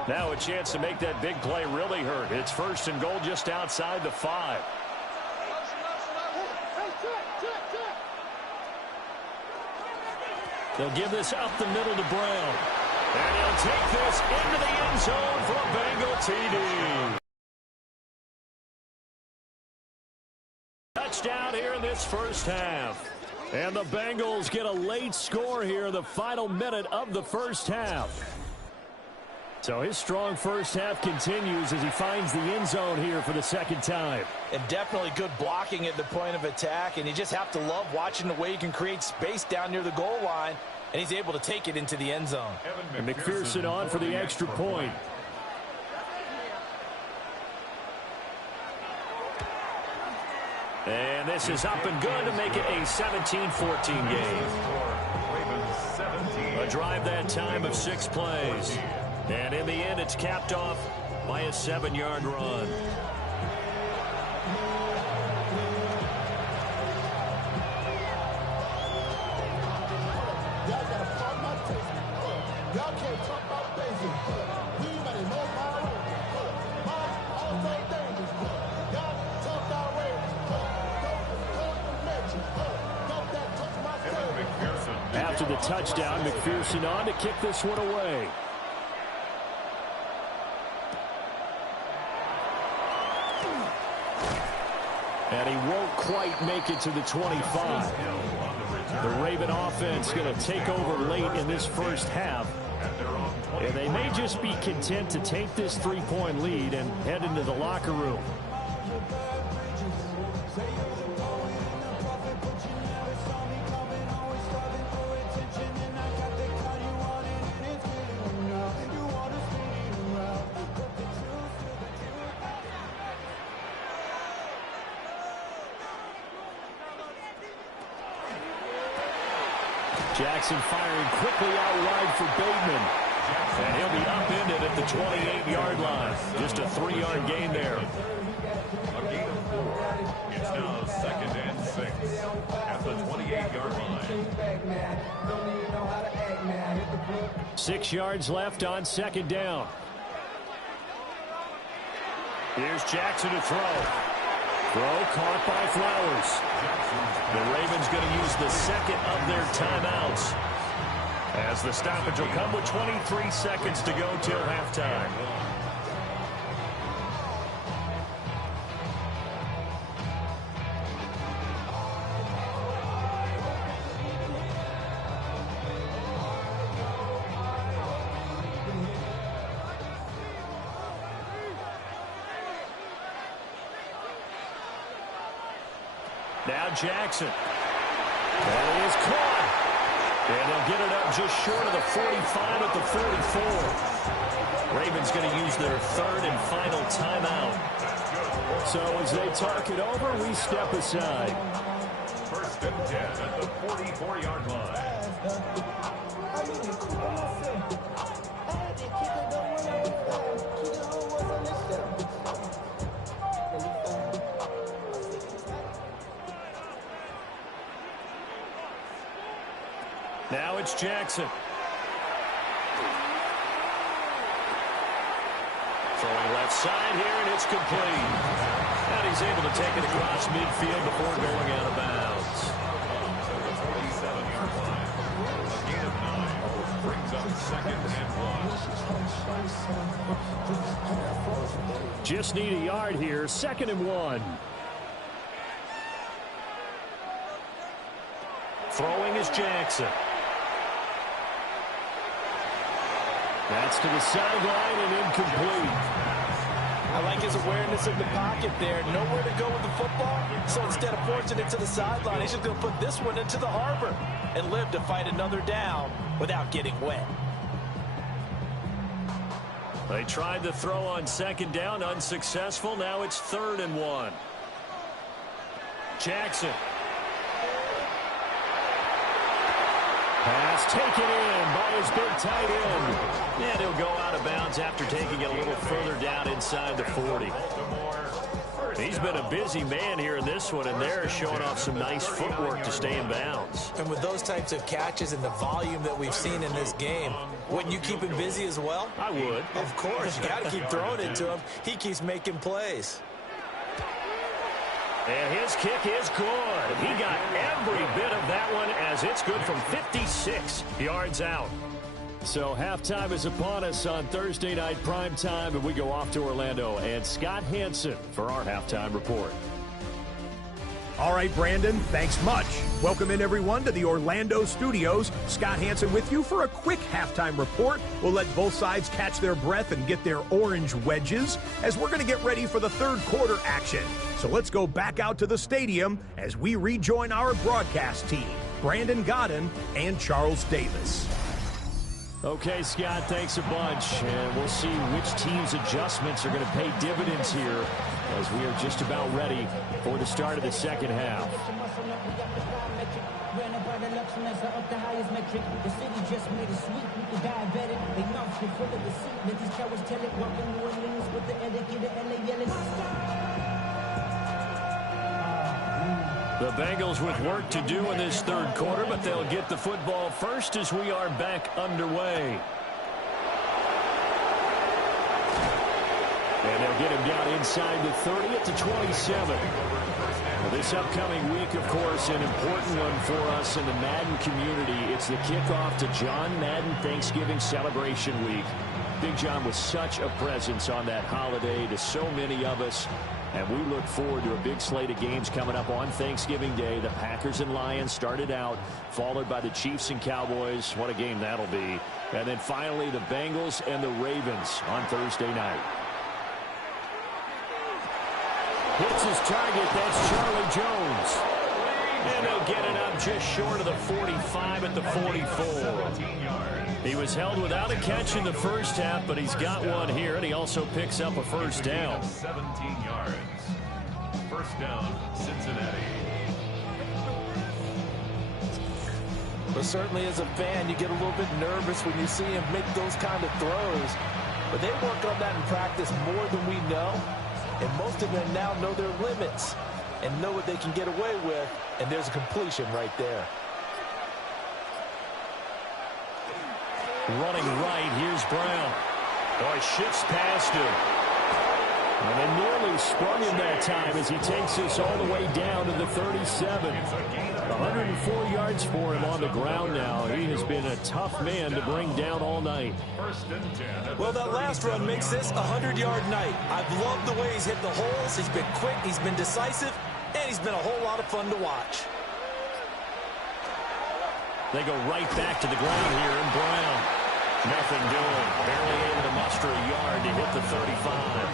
Now a chance to make that big play really hurt. It's 1st and goal just outside the 5. They'll give this up the middle to Brown. And he'll take this into the end zone for a Bengal TD. Touchdown here in this first half. And the Bengals get a late score here in the final minute of the first half. So his strong first half continues as he finds the end zone here for the second time. And definitely good blocking at the point of attack. And you just have to love watching the way he can create space down near the goal line. And he's able to take it into the end zone. And McPherson on for the extra point. And this is up and good to make it a 17-14 game. A drive that time of 6 plays. And in the end, it's capped off by a 7-yard run. After the touchdown, McPherson on to kick this one away. And he won't quite make it to the 25. The Raven offense going to take over late in this first half. And they may just be content to take this 3-point lead and head into the locker room. Jackson firing quickly out wide for Bateman. And he'll be upended at the 28-yard line. Just a 3-yard gain there. A gain of 4. It's now 2nd and 6 at the 28-yard line. 6 yards left on 2nd down. Here's Jackson to throw. Throw caught by Flowers. The Ravens going to use the 2nd of their timeouts, as the stoppage will come with 23 seconds to go till halftime. Now Jackson. And he is caught. And they'll get it up just short of the 45 at the 44. Ravens going to use their 3rd and final timeout. So as they talk it over, we step aside. 1st and 10 at the 44-yard line. Now it's Jackson. Throwing left side here, and it's complete. And he's able to take it across midfield before going out of bounds. A gain of 9 brings up 2nd and 1. Just need a yard here. 2nd and 1. Throwing is Jackson. That's to the sideline and incomplete. I like his awareness in the pocket there. Nowhere to go with the football. So instead of forcing it to the sideline, he's just going to put this one into the harbor and live to fight another down without getting wet. They tried to throw on 2nd down, unsuccessful. Now it's 3rd and 1. Jackson. Pass taken in by his big tight end. And he'll go out of bounds after taking it a little further down inside the 40. Baltimore, 1st He's been a busy man here in this one, and they're showing off some nice footwork to stay in bounds. And with those types of catches and the volume that we've seen in this game, wouldn't you keep him busy as well? I would. Of course. You got to keep throwing it to him. He keeps making plays. And his kick is good. He got every bit of that one as it's good from 56 yards out. So halftime is upon us on Thursday night primetime, and we go off to Orlando. And Scott Hansen for our halftime report. All right, Brandon, thanks much. Welcome in, everyone, to the Orlando studios. Scott Hansen with you for a quick halftime report. We'll let both sides catch their breath and get their orange wedges as we're going to get ready for the third quarter action. So let's go back out to the stadium as we rejoin our broadcast team, Brandon Godden and Charles Davis. Okay, Scott, thanks a bunch. And we'll see which team's adjustments are going to pay dividends here as we are just about ready for the start of the second half. The Bengals with work to do in this third quarter, but they'll get the football first as we are back underway. And they'll get him down inside the 30 at the 27. Well, this upcoming week, of course, an important one for us in the Madden community. It's the kickoff to John Madden Thanksgiving Celebration Week. Big John was such a presence on that holiday to so many of us. And we look forward to a big slate of games coming up on Thanksgiving Day. The Packers and Lions started out, followed by the Chiefs and Cowboys. What a game that'll be. And then finally the Bengals and the Ravens on Thursday night. Hits his target. That's Charlie Jones. And they'll get it up just short of the 45 at the 44. He was held without a catch in the first half, but he's got one here, and he also picks up a first down. 17 yards. First down, Cincinnati. But certainly as a fan, you get a little bit nervous when you see him make those kind of throws. But they work on that in practice more than we know. And most of them now know their limits and know what they can get away with. And there's a completion right there. Running right, here's Brown. Boy, shifts past him. And they nearly sprung him that time as he takes this all the way down to the 37. 104 yards for him on the ground now. He has been a tough man to bring down all night. Well, that last run makes this a 100-yard night. I've loved the way he's hit the holes. He's been quick, he's been decisive, and he's been a whole lot of fun to watch. They go right back to the ground here, and Brown. Nothing doing. Barely able to muster a yard to hit the 35.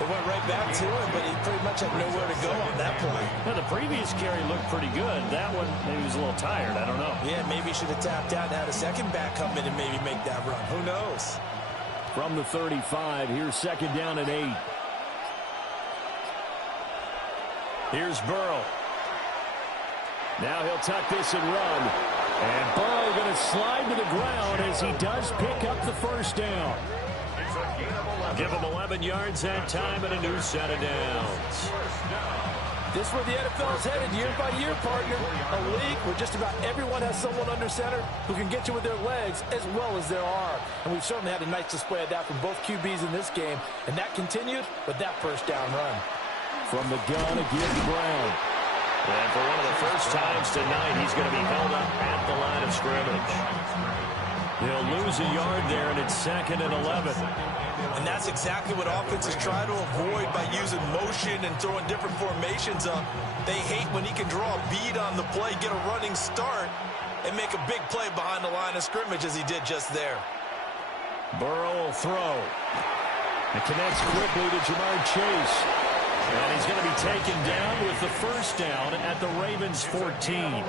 They went right back to him, but he pretty much had nowhere to go on that play. Now, the previous carry looked pretty good. That one, maybe he was a little tired. I don't know. Yeah, maybe he should have tapped out and had a second back come in and maybe make that run. Who knows? From the 35, here's second down and 8. Here's Burrow. Now he'll tuck this and run. And Burrow going to slide to the ground as he does pick up the first down. Give him 11 yards that time and a new set of downs. This is where the NFL is headed year by year, partner. A league where just about everyone has someone under center who can get you with their legs as well as their arm. And we've certainly had a nice display of that from both QBs in this game. And that continued with that first down run. From the gun again to Brown. And for one of the first times tonight, he's going to be held up at the line of scrimmage. They'll lose a yard there, and it's second and 11. And that's exactly what offenses try to avoid by using motion and throwing different formations up. They hate when he can draw a bead on the play, get a running start, and make a big play behind the line of scrimmage as he did just there. Burrow will throw. It connects quickly to Jamar Chase. And he's going to be taken down with the first down at the Ravens' 14.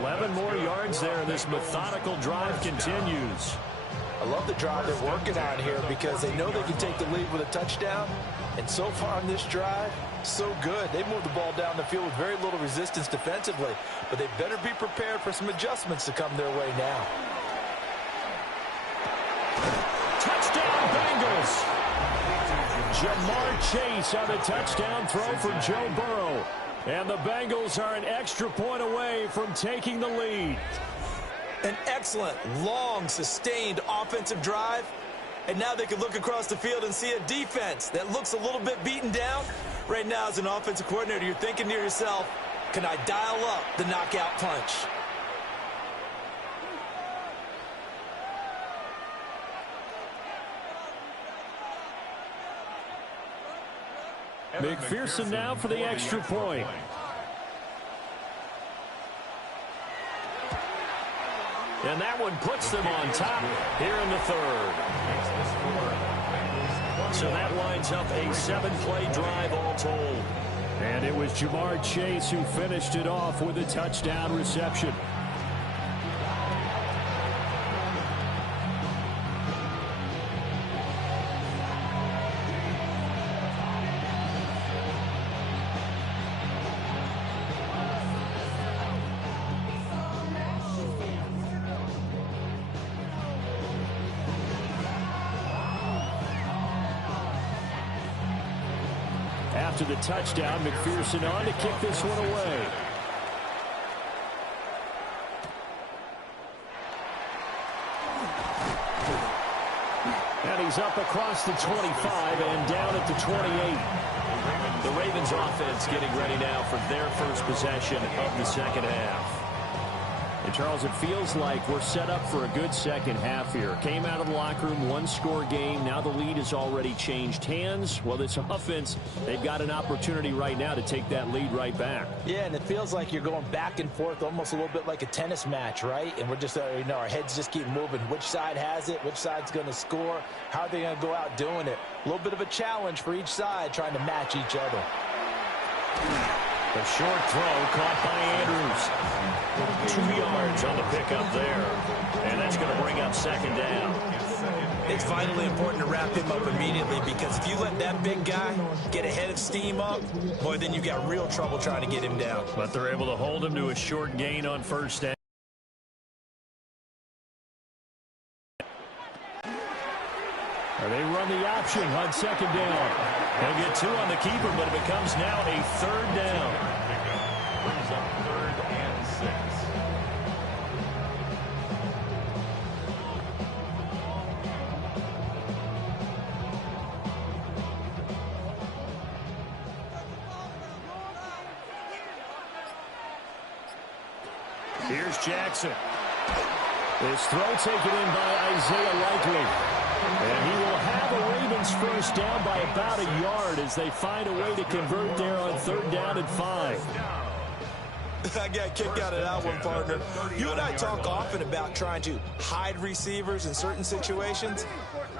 11 more yards there. This methodical drive continues. I love the drive they're working on here because they know they can take the lead with a touchdown. And so far on this drive, so good. They moved the ball down the field with very little resistance defensively. But they better be prepared for some adjustments to come their way now. Touchdown, Bengals. Jamar Chase on the touchdown throw for Joe Burrow. And the Bengals are an extra point away from taking the lead. An excellent, long, sustained offensive drive. And now they can look across the field and see a defense that looks a little bit beaten down. Right now, as an offensive coordinator, you're thinking to yourself, can I dial up the knockout punch? McPherson now for the extra point. And that one puts them on top here in the third. So that winds up a 7-play drive all told. And it was Jamar Chase who finished it off with a touchdown reception. After the touchdown, McPherson on to kick this one away. And he's up across the 25 and down at the 28. The Ravens offense getting ready now for their first possession of the second half. And Charles, it feels like we're set up for a good second half here. Came out of the locker room, one-score game. Now the lead has already changed hands. Well, this offense, they've got an opportunity right now to take that lead right back. Yeah, and it feels like you're going back and forth almost a little bit like a tennis match, right? And we're just, our heads just keep moving. Which side has it? Which side's going to score? How are they going to go out doing it? A little bit of a challenge for each side trying to match each other. A short throw caught by Andrews. 2 yards on the pickup there. And that's going to bring up second down. It's vitally important to wrap him up immediately because if you let that big guy get a head of steam up, boy, then you got real trouble trying to get him down. But they're able to hold him to a short gain on first down. They run the option on second down. They'll get 2 on the keeper, but it becomes now a third down. Brings up 3rd and 6. Here's Jackson. This throw taken in by Isaiah Likely. And he will have a Ravens first down by about a yard as they find a way to convert there on 3rd down and 5. I got a kick out of that one, partner. You and I talk often about trying to hide receivers in certain situations,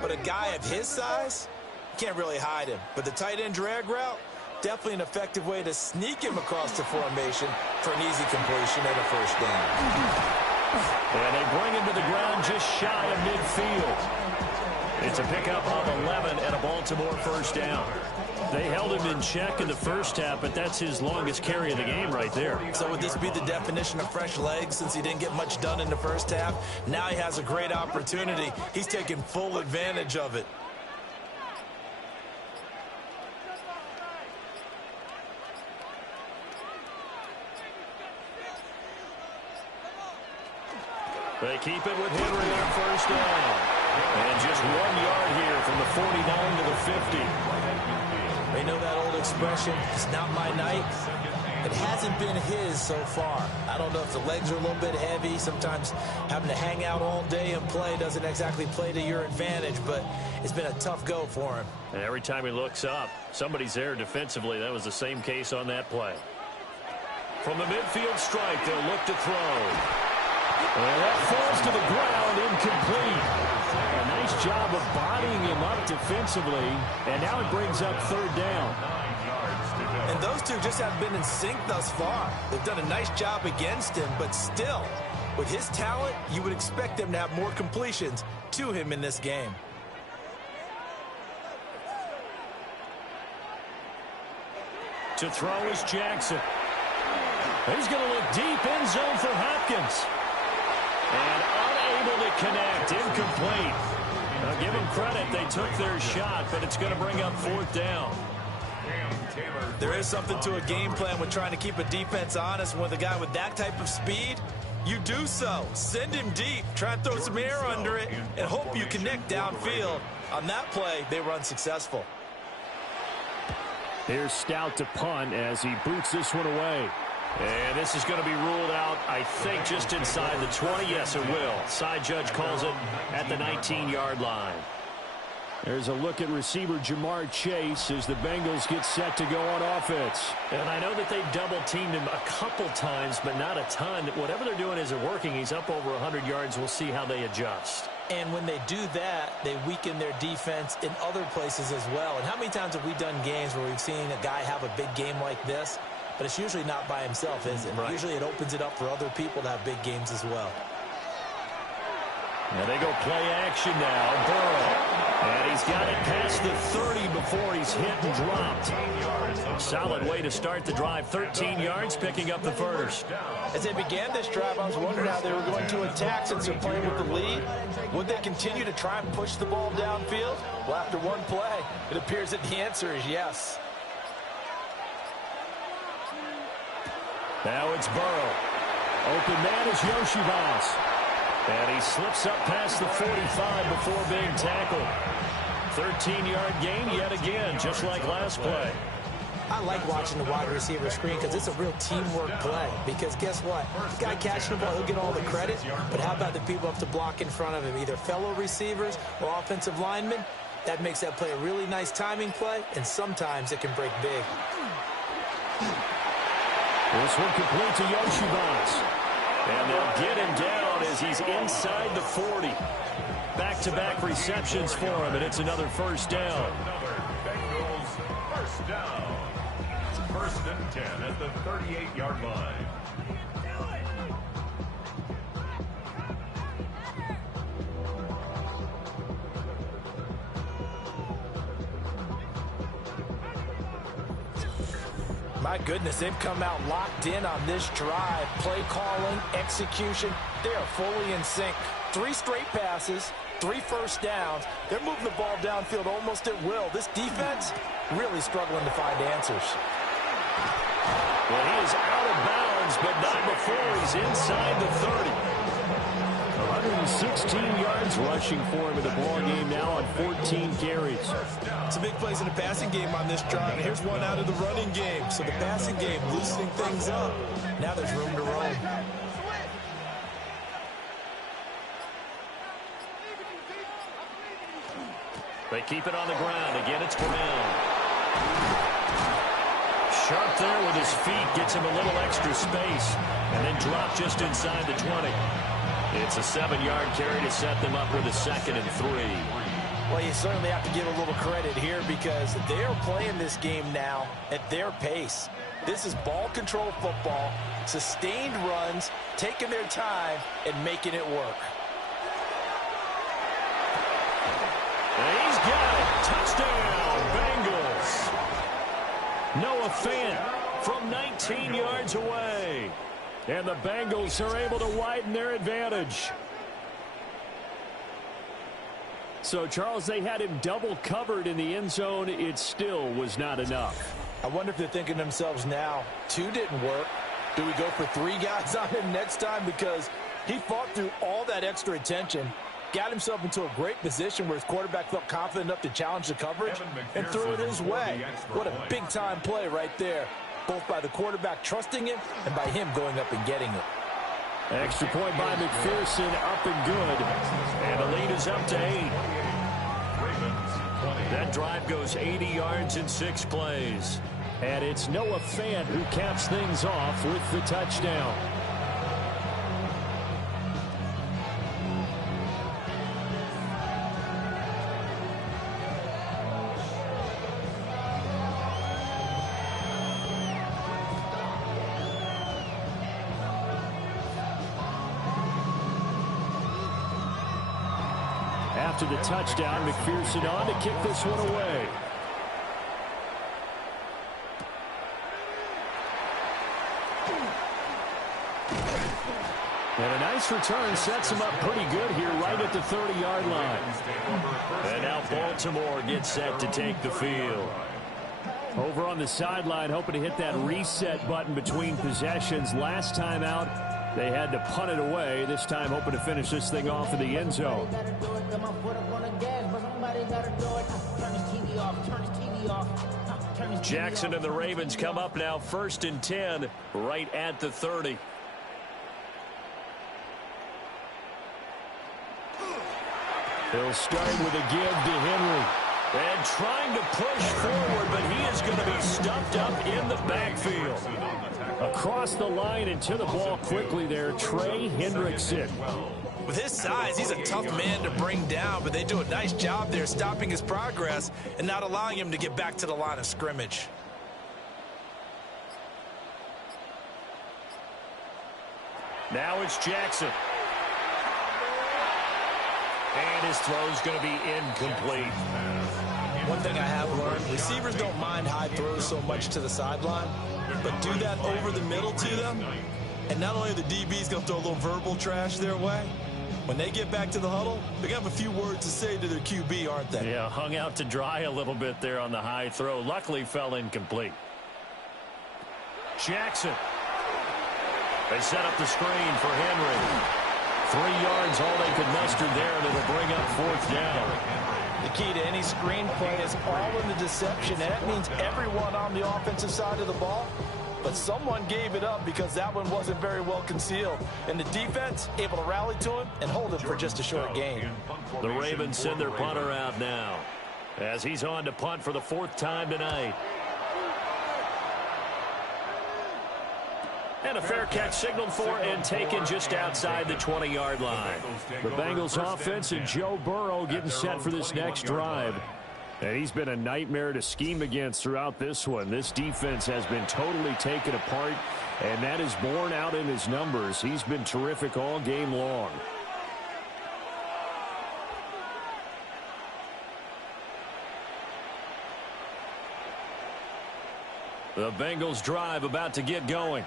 but a guy of his size, you can't really hide him. But the tight end drag route, definitely an effective way to sneak him across the formation for an easy completion and a first down. And they bring him to the ground just shy of midfield. It's a pickup of 11 and a Baltimore first down. They held him in check in the first half, but that's his longest carry of the game right there. So would this be the definition of fresh legs since he didn't get much done in the first half? Now he has a great opportunity. He's taking full advantage of it. They keep it with Henry on first down. And just 1 yard here from the 49 to the 50. They know that old expression, it's not my night. It hasn't been his so far. I don't know if the legs are a little bit heavy. Sometimes having to hang out all day and play doesn't exactly play to your advantage, but it's been a tough go for him. And every time he looks up, somebody's there defensively. That was the same case on that play. From the midfield strike, they'll look to throw. And that falls to the ground, incomplete. A nice job of bodying him up defensively, and now it brings up 3rd down. And those two just have been in sync thus far. They've done a nice job against him, but still, with his talent, you would expect them to have more completions to him in this game. To throw is Jackson. He's going to look deep, end zone for Hopkins. And unable to connect, incomplete. Now give them credit. They took their shot, but it's going to bring up 4th down. There is something to a game plan with trying to keep a defense honest. With a guy with that type of speed, you do so. Send him deep, try and throw some air under it, and hope you connect downfield. On that play, they were unsuccessful. Here's Stout to punt as he boots this one away. And this is going to be ruled out, I think, just inside the 20. Yes, it will. Side judge calls it at the 19-yard line. There's a look at receiver Jamar Chase as the Bengals get set to go on offense. And I know that they've double-teamed him a couple times, but not a ton. Whatever they're doing isn't working. He's up over 100 yards. We'll see how they adjust. And when they do that, they weaken their defense in other places as well. And how many times have we done games where we've seen a guy have a big game like this? But it's usually not by himself, is it? Right. Usually it opens it up for other people to have big games as well. Now they go play action now. Burrow. And he's got it past the 30 before he's hit and dropped. Solid way to start the drive. 13 yards, picking up the first. As they began this drive, I was wondering how they were going to attack since they're playing with the lead. Would they continue to try and push the ball downfield? Well, after one play, it appears that the answer is yes. Now it's Burrow. Open man is Yoshibas. And he slips up past the 45 before being tackled. 13-yard gain yet again, just like last play. I like watching the wide receiver screen because it's a real teamwork play. Because guess what? The guy catching the ball, he'll get all the credit. But how about the people up to block in front of him, either fellow receivers or offensive linemen? That makes that play a really nice timing play, and sometimes it can break big. This one complete to Yoshibas. And they'll get him down as he's inside the 40. Back-to-back receptions for him, and it's another first down. Bengals first down. 1st and 10 at the 38-yard line. My goodness, they've come out locked in on this drive. Play calling, execution, they are fully in sync. 3 straight passes, 3 first downs. They're moving the ball downfield almost at will. This defense really struggling to find answers. Well, he is out of bounds, but not before he's inside the 30. 116 yards rushing for him in the ball game now on 14 carries. Some big plays in the passing game on this drive. And here's one out of the running game. So the passing game loosening things up. Now there's room to roam. They keep it on the ground. Again, it's Brown. Sharp there with his feet. Gets him a little extra space. And then drop just inside the 20. It's a 7-yard carry to set them up with a 2nd and 3. Well, you certainly have to give a little credit here because they are playing this game now at their pace. This is ball control football, sustained runs, taking their time, and making it work. And he's got it. Touchdown, Bengals. Noah Fant from 19 yards away. And the Bengals are able to widen their advantage. So, Charles, they had him double covered in the end zone. It still was not enough. I wonder if they're thinking to themselves now, 2 didn't work. Do we go for 3 guys on him next time? Because he fought through all that extra attention, got himself into a great position where his quarterback felt confident enough to challenge the coverage and threw it his way. What a big-time play right there, both by the quarterback trusting him and by him going up and getting it. Extra point by McPherson, up and good. And the lead is up to 8. That drive goes 80 yards in 6 plays. And it's Noah Fant who caps things off with the touchdown. After the touchdown, McPherson on to kick this one away. And a nice return sets him up pretty good here right at the 30-yard line. And now Baltimore gets set to take the field. Over on the sideline, hoping to hit that reset button between possessions. Last time out, they had to punt it away. This time, hoping to finish this thing off in the end zone. Jackson and the Ravens come up now 1st and 10, right at the 30. He'll start with a give to Henry. And trying to push forward, but he is going to be stuffed up in the backfield. Across the line and to the ball quickly there, Trey Hendrickson. With his size, he's a tough man to bring down, but they do a nice job there stopping his progress and not allowing him to get back to the line of scrimmage. Now it's Jackson. And his throw's going to be incomplete. One thing I have learned, receivers don't mind high throws so much to the sideline, but do that over the middle to them, and not only are the DBs going to throw a little verbal trash their way, when they get back to the huddle, they're going to have a few words to say to their QB, aren't they? Yeah, hung out to dry a little bit there on the high throw. Luckily fell incomplete. Jackson. They set up the screen for Henry. 3 yards, all they could muster there, and it'll bring up 4th down. The key to any screen play is all in the deception, and that means everyone on the offensive side of the ball. But someone gave it up because that one wasn't very well concealed. And the defense able to rally to him and hold him for just a short gain. The Ravens send their punter out now as he's on to punt for the 4th time tonight. And a fair catch signaled for and taken just outside the 20-yard line. The Bengals offense and Joe Burrow getting set for this next drive. And he's been a nightmare to scheme against throughout this one. This defense has been totally taken apart, and that is borne out in his numbers. He's been terrific all game long. The Bengals drive about to get going.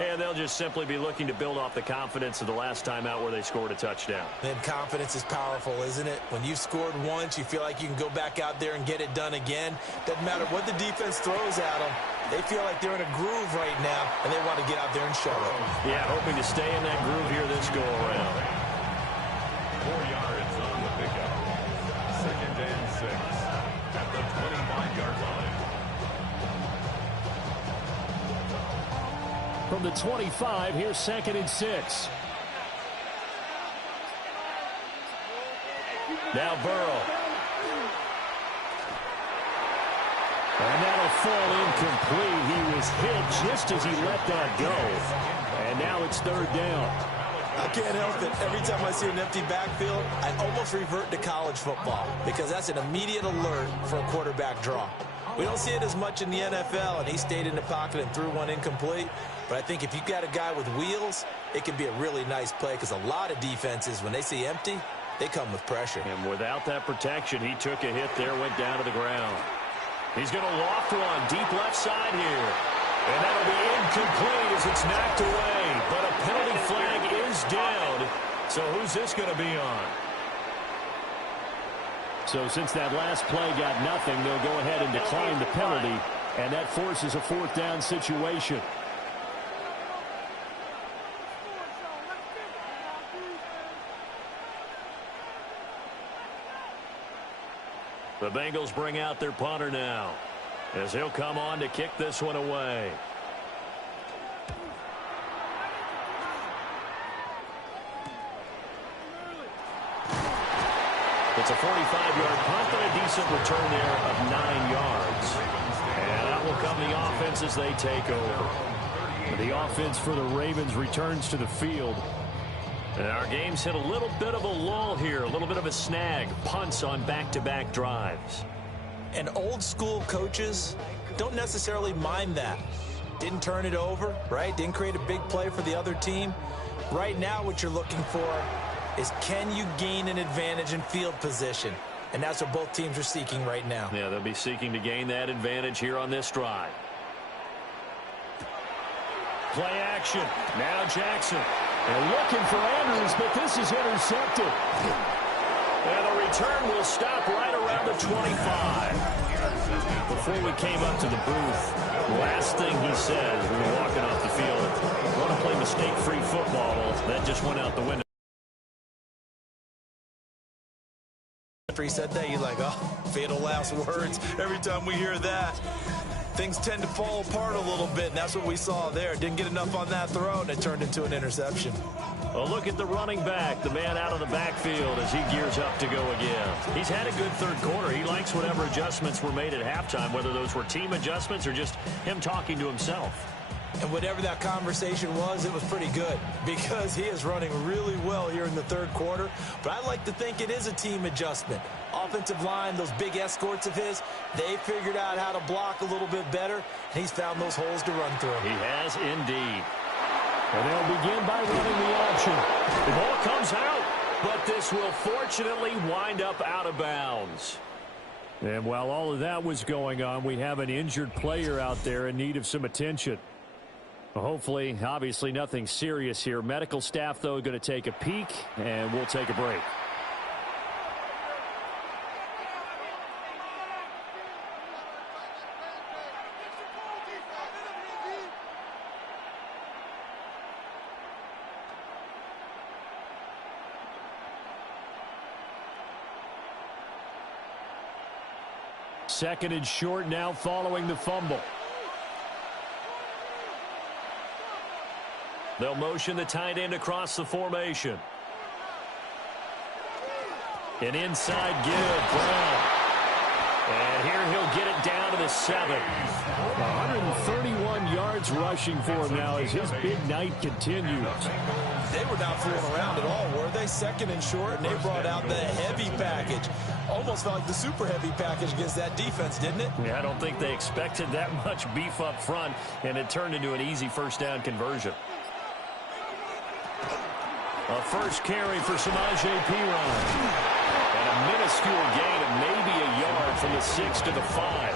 And they'll just simply be looking to build off the confidence of the last time out where they scored a touchdown. Then confidence is powerful, isn't it? When you've scored once, you feel like you can go back out there and get it done again. Doesn't matter what the defense throws at them. They feel like they're in a groove right now, and they want to get out there and show it. Yeah, hoping to stay in that groove here this go-around. 4 yards on the pickup. 2nd and 6 at the 25-yard line. From the 25, here's 2nd and 6. Now Burrow. And that'll fall incomplete. He was hit just as he let that go. And now it's 3rd down. I can't help it. Every time I see an empty backfield, I almost revert to college football because that's an immediate alert for a quarterback draw. We don't see it as much in the NFL, and he stayed in the pocket and threw one incomplete. But I think if you've got a guy with wheels, it can be a really nice play because a lot of defenses, when they see empty, they come with pressure. And without that protection, he took a hit there, went down to the ground. He's going to loft one deep left side here. And that'll be incomplete as it's knocked away. But a penalty flag is down. So who's this going to be on? So since that last play got nothing, they'll go ahead and decline the penalty. And that forces a 4th down situation. The Bengals bring out their punter now as he'll come on to kick this one away. It's a 45-yard punt, but a decent return there of 9 yards. And out will come the offense as they take over. The offense for the Ravens returns to the field. And our game's hit a little bit of a lull here, a little bit of a snag. Punts on back-to-back drives. And old school coaches don't necessarily mind that. Didn't turn it over, right? Didn't create a big play for the other team. Right now what you're looking for is can you gain an advantage in field position? And that's what both teams are seeking right now. Yeah, they'll be seeking to gain that advantage here on this drive. Play action. Now Jackson. And looking for Andrews, but this is intercepted. And the return will stop right around the 25. Before we came up to the booth, last thing he said as we were walking off the field, I want to play mistake-free football. Well, that just went out the window. After he said that, you're like, oh, fatal last words. Every time we hear that, things tend to fall apart a little bit, and that's what we saw there. Didn't get enough on that throw, and it turned into an interception. Well, look at the running back, the man out of the backfield as he gears up to go again. He's had a good third quarter. He likes whatever adjustments were made at halftime, whether those were team adjustments or just him talking to himself. And whatever that conversation was, it was pretty good because he is running really well here in the third quarter. But I like to think it is a team adjustment. Offensive line, those big escorts of his, they figured out how to block a little bit better, and he's found those holes to run through. He has indeed. And they'll begin by running the option. The ball comes out, but this will fortunately wind up out of bounds. And while all of that was going on, we have an injured player out there in need of some attention. Hopefully, obviously, nothing serious here. Medical staff, though, going to take a peek, and we'll take a break. Second and short now following the fumble. They'll motion the tight end across the formation. An inside give, Brown. And here he'll get it down to the 7. 131 yards rushing for him now as his big night continues. They were not fooling around at all, were they? Second and short, and they brought out the heavy package. Almost felt like the super heavy package against that defense, didn't it? Yeah, I don't think they expected that much beef up front, and it turned into an easy first down conversion. A first carry for Samaje Perine. And a minuscule gain of maybe a yard from the 6 to the 5.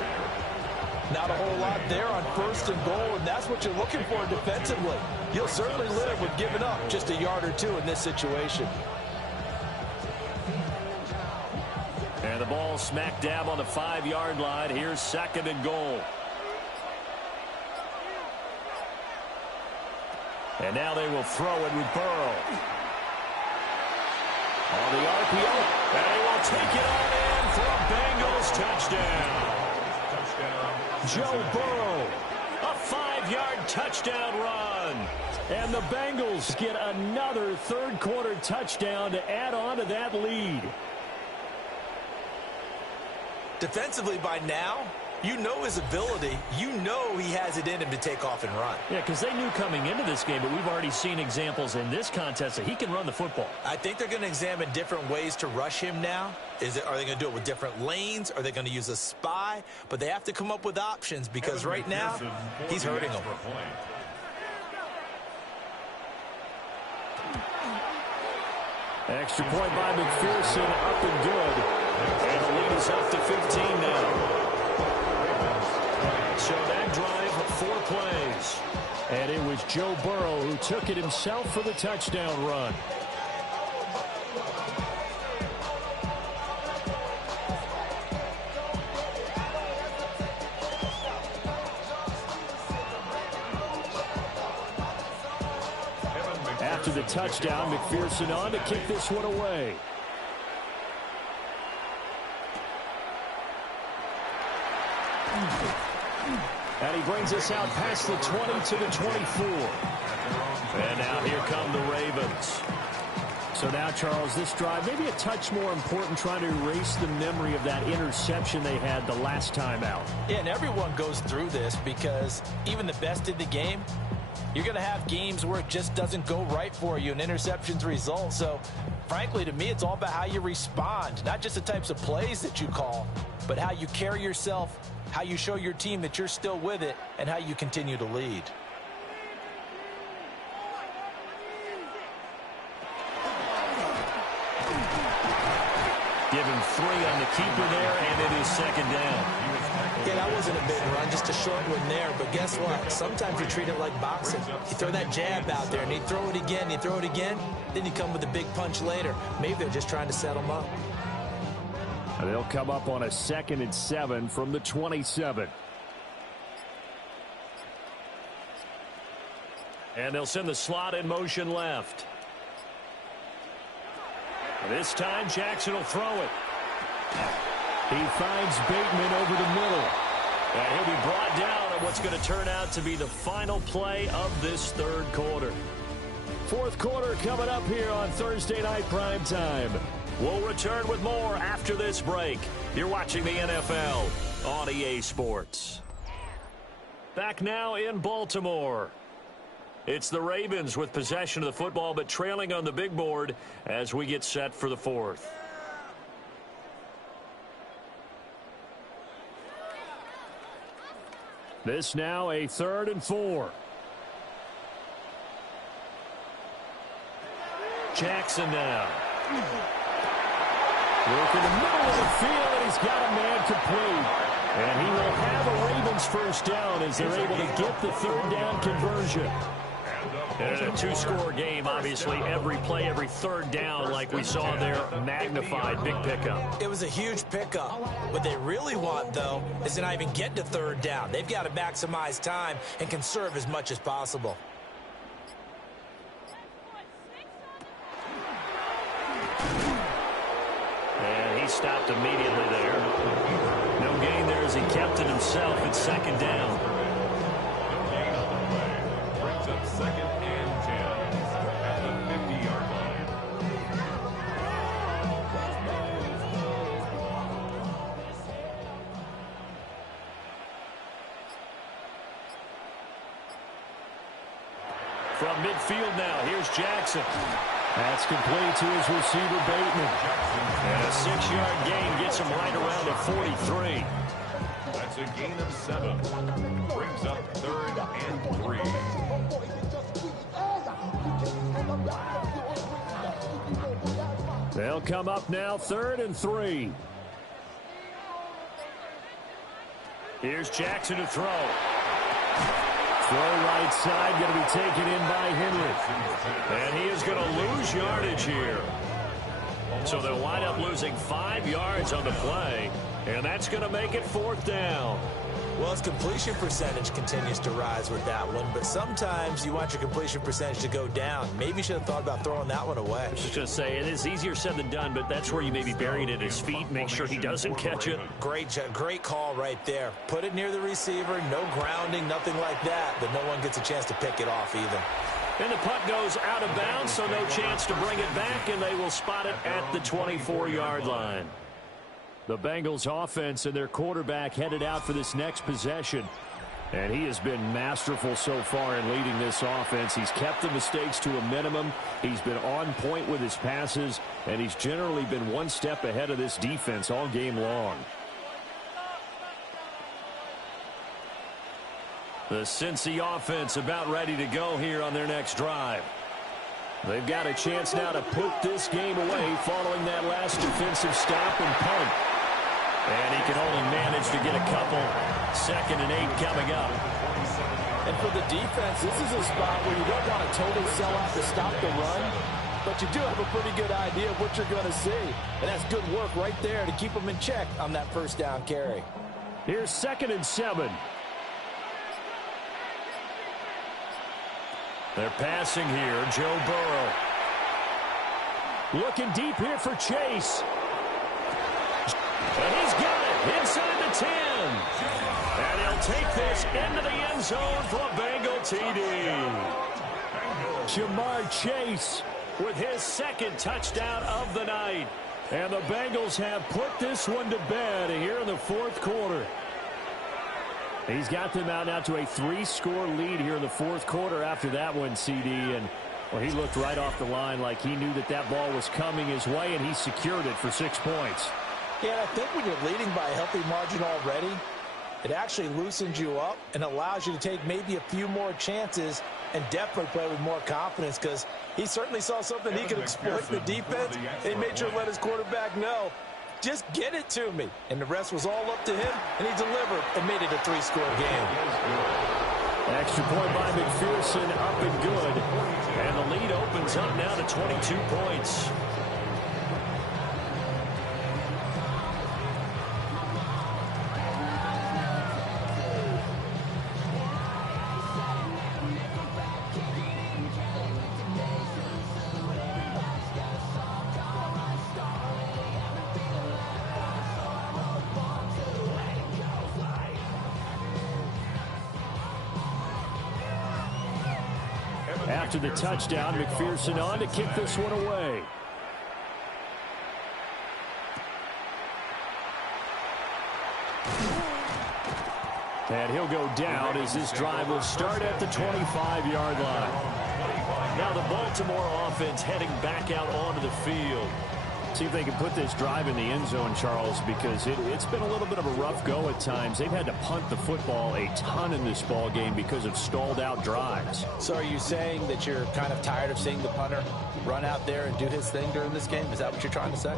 Not a whole lot there on first and goal, and that's what you're looking for defensively. You'll certainly live with giving up just a yard or two in this situation. And the ball smack dab on the 5-yard line. Here's second and goal. And now they will throw it with Burrow. On the RPO, and they will take it on in for a Bengals touchdown. Joe Burrow. A 5-yard touchdown run. And the Bengals get another third-quarter touchdown to add on to that lead. Defensively by now, you know his ability. You know he has it in him to take off and run. Yeah, because they knew coming into this game, but we've already seen examples in this contest that he can run the football. I think they're going to examine different ways to rush him now. Are they going to do it with different lanes? Are they going to use a spy? But they have to come up with options because right now, he's hurting them. Extra point by McPherson, up and good. And the lead is up to 15 now. So that drive, 4 plays. And it was Joe Burrow who took it himself for the touchdown run. After the touchdown, McPherson on to kick this one away. And he brings us out past the 20 to the 24. And now here come the Ravens. So now, Charles, this drive maybe a touch more important, trying to erase the memory of that interception they had the last time out. Yeah, and everyone goes through this because even the best in the game, you're going to have games where it just doesn't go right for you and interceptions result. So, frankly, to me, it's all about how you respond, not just the types of plays that you call, but how you carry yourself, how you show your team that you're still with it, and how you continue to lead. Give him 3 on the keeper there, and it is second down. Yeah, that wasn't a big run, just a short one there. But guess what? Sometimes you treat it like boxing. You throw that jab out there, and you throw it again, you throw it again, then you come with a big punch later. Maybe they're just trying to set him up. And they'll come up on a 2nd and 7 from the 27. And they'll send the slot in motion left. This time, Jackson will throw it. He finds Bateman over the middle. And he'll be brought down on what's going to turn out to be the final play of this third quarter. Fourth quarter coming up here on Thursday Night Prime Time. We'll return with more after this break. You're watching the NFL on EA Sports. Back now in Baltimore. It's the Ravens with possession of the football, but trailing on the big board as we get set for the fourth. This now a 3rd and 4. Jackson now. Work in the middle of the field, and he's got a man complete. And he will have a Ravens first down as they're able to get the 3rd down conversion. And in a 2-score game, obviously, every play, every 3rd down, like we saw there, magnified, big pickup. It was a huge pickup. What they really want, though, is to not even get to 3rd down. They've got to maximize time and conserve as much as possible. And he stopped immediately there. No gain there as he kept it himself. It's 2nd down. No gain on the play. Brings up 2nd and 10 at the 50-yard line. From midfield now, here's Jackson. That's complete to his receiver, Bateman. And a 6-yard gain gets him right around the 43. That's a gain of 7. Brings up 3rd and 3. They'll come up now 3rd and 3. Here's Jackson to throw. Throw right side, going to be taken in by Henry. And he is going to lose yardage here. So they'll wind up losing 5 yards on the play. And that's going to make it 4th down. Well, his completion percentage continues to rise with that one, but sometimes you want your completion percentage to go down. Maybe you should have thought about throwing that one away. I was just going to say, it is easier said than done, but that's where you maybe bury it at his feet, make sure he doesn't catch it. Great call right there. Put it near the receiver, no grounding, nothing like that, but no one gets a chance to pick it off either. And the punt goes out of bounds, so no chance to bring it back, and they will spot it at the 24-yard line. The Bengals offense and their quarterback headed out for this next possession. And he has been masterful so far in leading this offense. He's kept the mistakes to a minimum. He's been on point with his passes. And he's generally been one step ahead of this defense all game long. The Cincy offense about ready to go here on their next drive. They've got a chance now to put this game away following that last defensive stop and punt. And he can only manage to get a couple. 2nd and 8 coming up. And for the defense, this is a spot where you don't want to totally sell out to stop the run, but you do have a pretty good idea of what you're going to see. And that's good work right there to keep them in check on that 1st down carry. Here's 2nd and 7. They're passing here. Joe Burrow. Looking deep here for Chase. And he's got it inside the 10. And he'll take this into the end zone for a Bengal TD. Jamar Chase with his 2nd touchdown of the night. And the Bengals have put this one to bed here in the 4th quarter. He's got them out now to a 3-score lead here in the 4th quarter after that one, CD. And well, he looked right off the line like he knew that that ball was coming his way, and he secured it for 6 points. Yeah, I think when you're leading by a healthy margin already, it actually loosens you up and allows you to take maybe a few more chances and definitely play with more confidence, because he certainly saw something he could exploit in the defense. He made sure to let his quarterback know Just get it to me. And the rest was all up to him, and he delivered and made it a 3-score game. Extra point by McPherson, up and good. And the lead opens up now to 22 points. After the touchdown, McPherson on to kick this one away. And he'll go down as this drive will start at the 25-yard line. Now the Baltimore offense heading back out onto the field. See if they can put this drive in the end zone, Charles, because it's been a little bit of a rough go at times. They've had to punt the football a ton in this ball game because of stalled out drives. So are you saying that you're kind of tired of seeing the punter run out there and do his thing during this game? Is that what you're trying to say?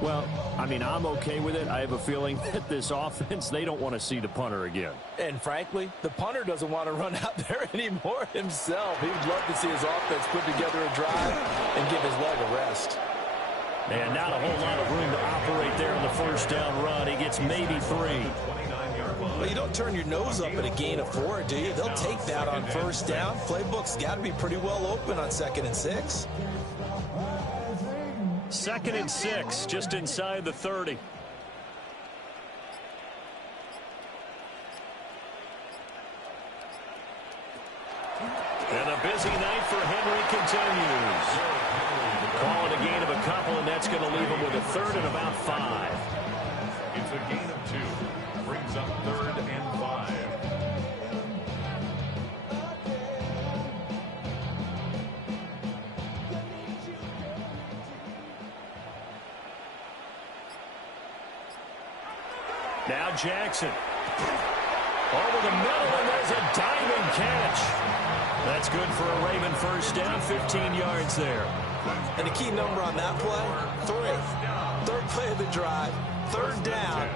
Well, I mean, I'm okay with it. I have a feeling that this offense, they don't want to see the punter again. And frankly, the punter doesn't want to run out there anymore himself. He would love to see his offense put together a drive and give his leg a rest. And not a whole lot of room to operate there on the first down run. He gets maybe 3. Well, you don't turn your nose up at a gain of 4, do you? They'll take that on first down. Playbook's got to be pretty well open on 2nd and 6. 2nd and 6, just inside the 30. And a busy night for Henry continues. Call it a gain of a couple, and that's going to leave him with a 3rd and about 5. It's a gain of 2. Brings up 3rd and 5. Now Jackson. Over the middle, and there's a diving catch. That's good for a Raven first down, 15 yards there. And the key number on that play, 3. 3rd play of the drive, 3rd down,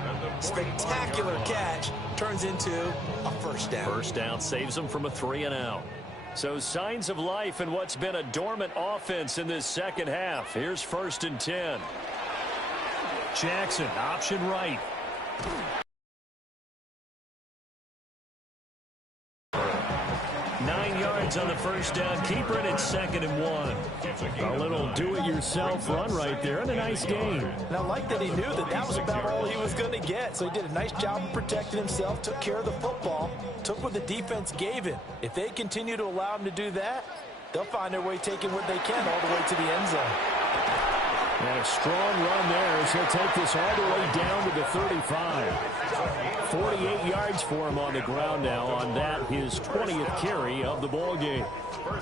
spectacular catch, turns into a first down. First down saves them from a 3-and-out. So signs of life in what's been a dormant offense in this second half. Here's 1st and 10. Jackson, option right. On the first down, keeper, and it's 2nd and 1. A little do-it-yourself run right there, and a nice game. And I like that he knew that that was about all he was going to get. So he did a nice job of protecting himself, took care of the football, took what the defense gave him. If they continue to allow him to do that, they'll find their way taking what they can all the way to the end zone. And a strong run there as he'll take this all the way down to the 35. 48 yards for him on the ground now on that, his 20th carry of the ball game.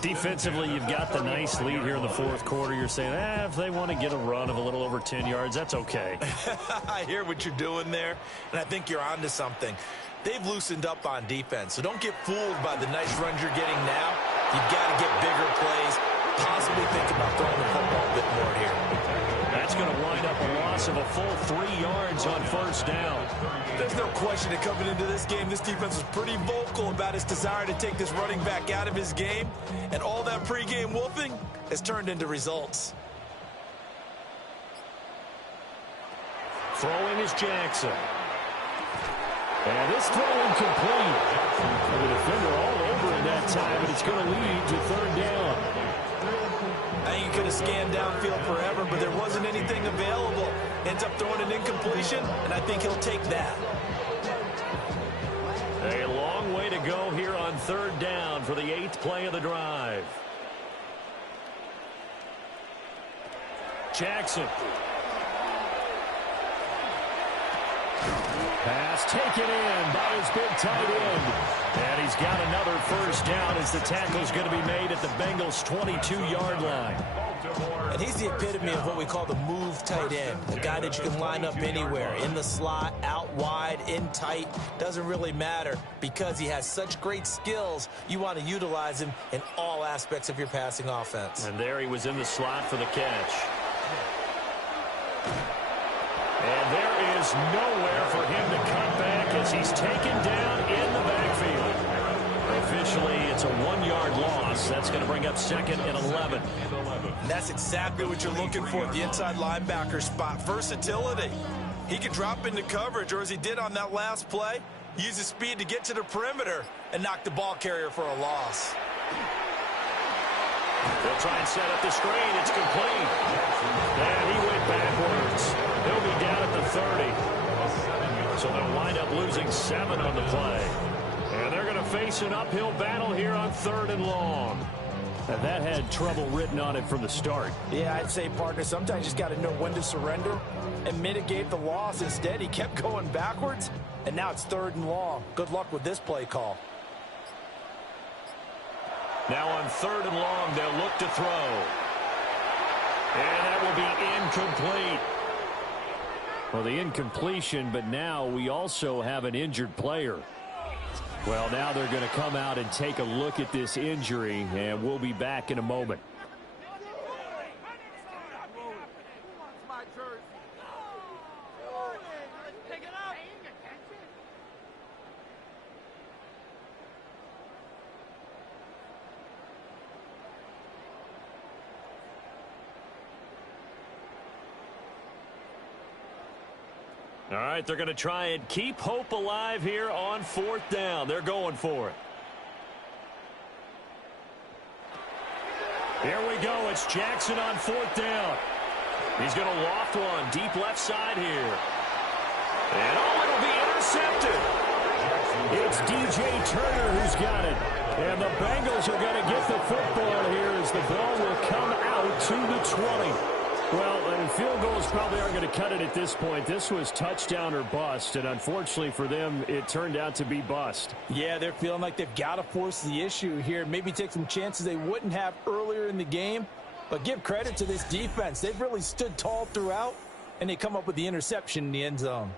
Defensively, you've got the nice lead here in the 4th quarter. You're saying, if they want to get a run of a little over 10 yards, that's okay. I hear what you're doing there, and I think you're onto something. They've loosened up on defense, so don't get fooled by the nice runs you're getting now. You've got to get bigger plays, possibly think about throwing the football a bit more here. That's going to wind up a loss of a full 3 yards on first down. There's no question that coming into this game, this defense was pretty vocal about its desire to take this running back out of his game, and all that pregame wolfing has turned into results. Throwing is Jackson. And this throw incomplete. The defender all over in that time, but it's going to lead to 3rd down. I think he could have scanned downfield forever, but there wasn't anything available. Ends up throwing an incompletion, and I think he'll take that. A long way to go here on 3rd down for the 8th play of the drive. Jackson. Pass taken in by his big tight end. And he's got another first down as the tackle's going to be made at the Bengals' 22-yard line. And he's the epitome of what we call the move tight end. The guy that you can line up anywhere, in the slot, out wide, in tight. Doesn't really matter because he has such great skills. You want to utilize him in all aspects of your passing offense. And there he was in the slot for the catch. And there is nowhere for him to cut back as he's taken down in the backfield. Officially, it's a 1-yard loss. That's going to bring up 2nd and 11. And that's exactly what you're looking for at the inside linebacker spot. Versatility. He can drop into coverage, or as he did on that last play, use his speed to get to the perimeter and knock the ball carrier for a loss. They'll try and set up the screen. It's complete. And he went backwards. He'll be down at the 30. So they'll wind up losing 7 on the play. And they're going to face an uphill battle here on 3rd and long. And that had trouble written on it from the start. Yeah, I'd say, partner, sometimes you just got to know when to surrender and mitigate the loss. Instead, he kept going backwards, and now it's 3rd and long. Good luck with this play call. Now on 3rd and long, they'll look to throw. And that will be incomplete. Well, the incompletion, but now we also have an injured player. Well, now they're going to come out and take a look at this injury, and we'll be back in a moment. All right, they're going to try and keep hope alive here on 4th down. They're going for it. Here we go. It's Jackson on 4th down. He's going to loft one deep left side here. And, it'll be intercepted. It's DJ Turner who's got it. And the Bengals are going to get the football here as the ball will come out to the 20. Well, field goals probably aren't going to cut it at this point. This was touchdown or bust, and unfortunately for them, it turned out to be bust. Yeah, they're feeling like they've got to force the issue here. Maybe take some chances they wouldn't have earlier in the game. But give credit to this defense. They've really stood tall throughout, and they come up with the interception in the end zone.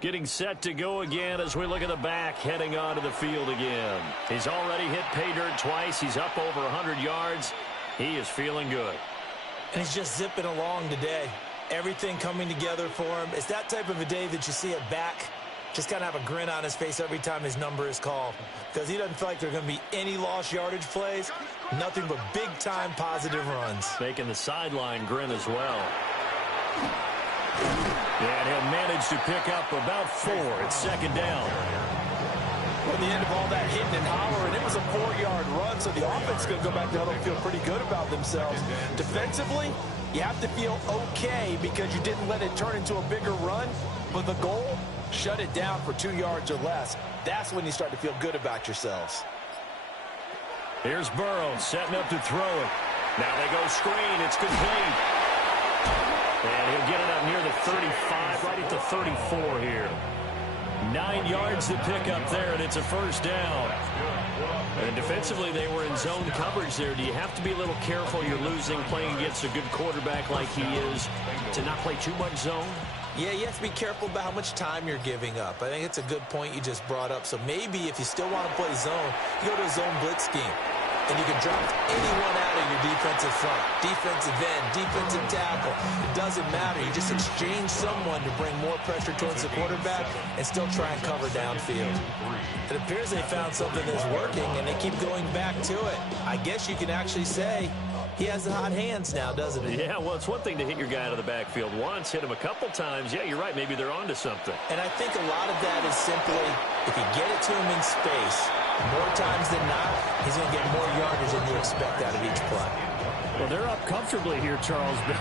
Getting set to go again as we look at the back heading onto the field again. He's already hit pay dirt twice. He's up over 100 yards. He is feeling good. And he's just zipping along today. Everything coming together for him. It's that type of a day that you see a back just kind of have a grin on his face every time his number is called. Because he doesn't feel like there are going to be any lost yardage plays. Nothing but big-time positive runs. Making the sideline grin as well. And he'll manage to pick up about 4 at 2nd down. At the end of all that hitting and hollering, it was a 4-yard run, so the offense is going to go back to huddle and feel pretty good about themselves. Defensively, you have to feel okay because you didn't let it turn into a bigger run, but the goal, shut it down for 2 yards or less. That's when you start to feel good about yourselves. Here's Burrow setting up to throw it. Now they go screen. It's complete. And he'll get it up near the 35, right at the 34 here. 9 yards to pick up there, and it's a 1st down. And defensively, they were in zone coverage there. Do you have to be a little careful? You're losing, playing against a good quarterback like he is, to not play too much zone? Yeah, you have to be careful about how much time you're giving up. I think it's a good point you just brought up. So maybe if you still want to play zone, you go to a zone blitz scheme. And you can drop anyone out of your defensive front, defensive end, defensive tackle. It doesn't matter. You just exchange someone to bring more pressure towards the quarterback and still try and cover downfield. It appears they found something that's working, and they keep going back to it. I guess you can actually say he has the hot hands now, doesn't he? Yeah, well, it's one thing to hit your guy out of the backfield once, hit him a couple times. Yeah, you're right. Maybe they're onto something. And I think a lot of that is simply if you get it to him in space, more times than not, he's going to get more yardage than you expect out of each play. Well, they're up comfortably here, Charles, but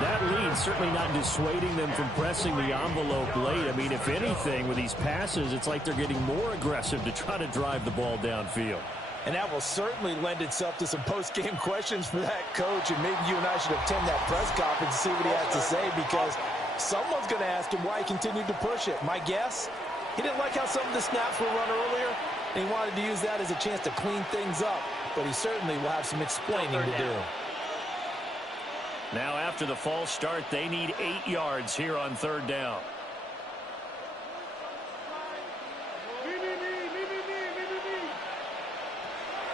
that lead certainly not dissuading them from pressing the envelope late. I mean, if anything, with these passes, it's like they're getting more aggressive to try to drive the ball downfield. And that will certainly lend itself to some post-game questions for that coach, and maybe you and I should attend that press conference and see what he has to say, because someone's going to ask him why he continued to push it. My guess, he didn't like how some of the snaps were run earlier, and he wanted to use that as a chance to clean things up, but he certainly will have some explaining to do. Now after the false start, they need 8 yards here on 3rd down.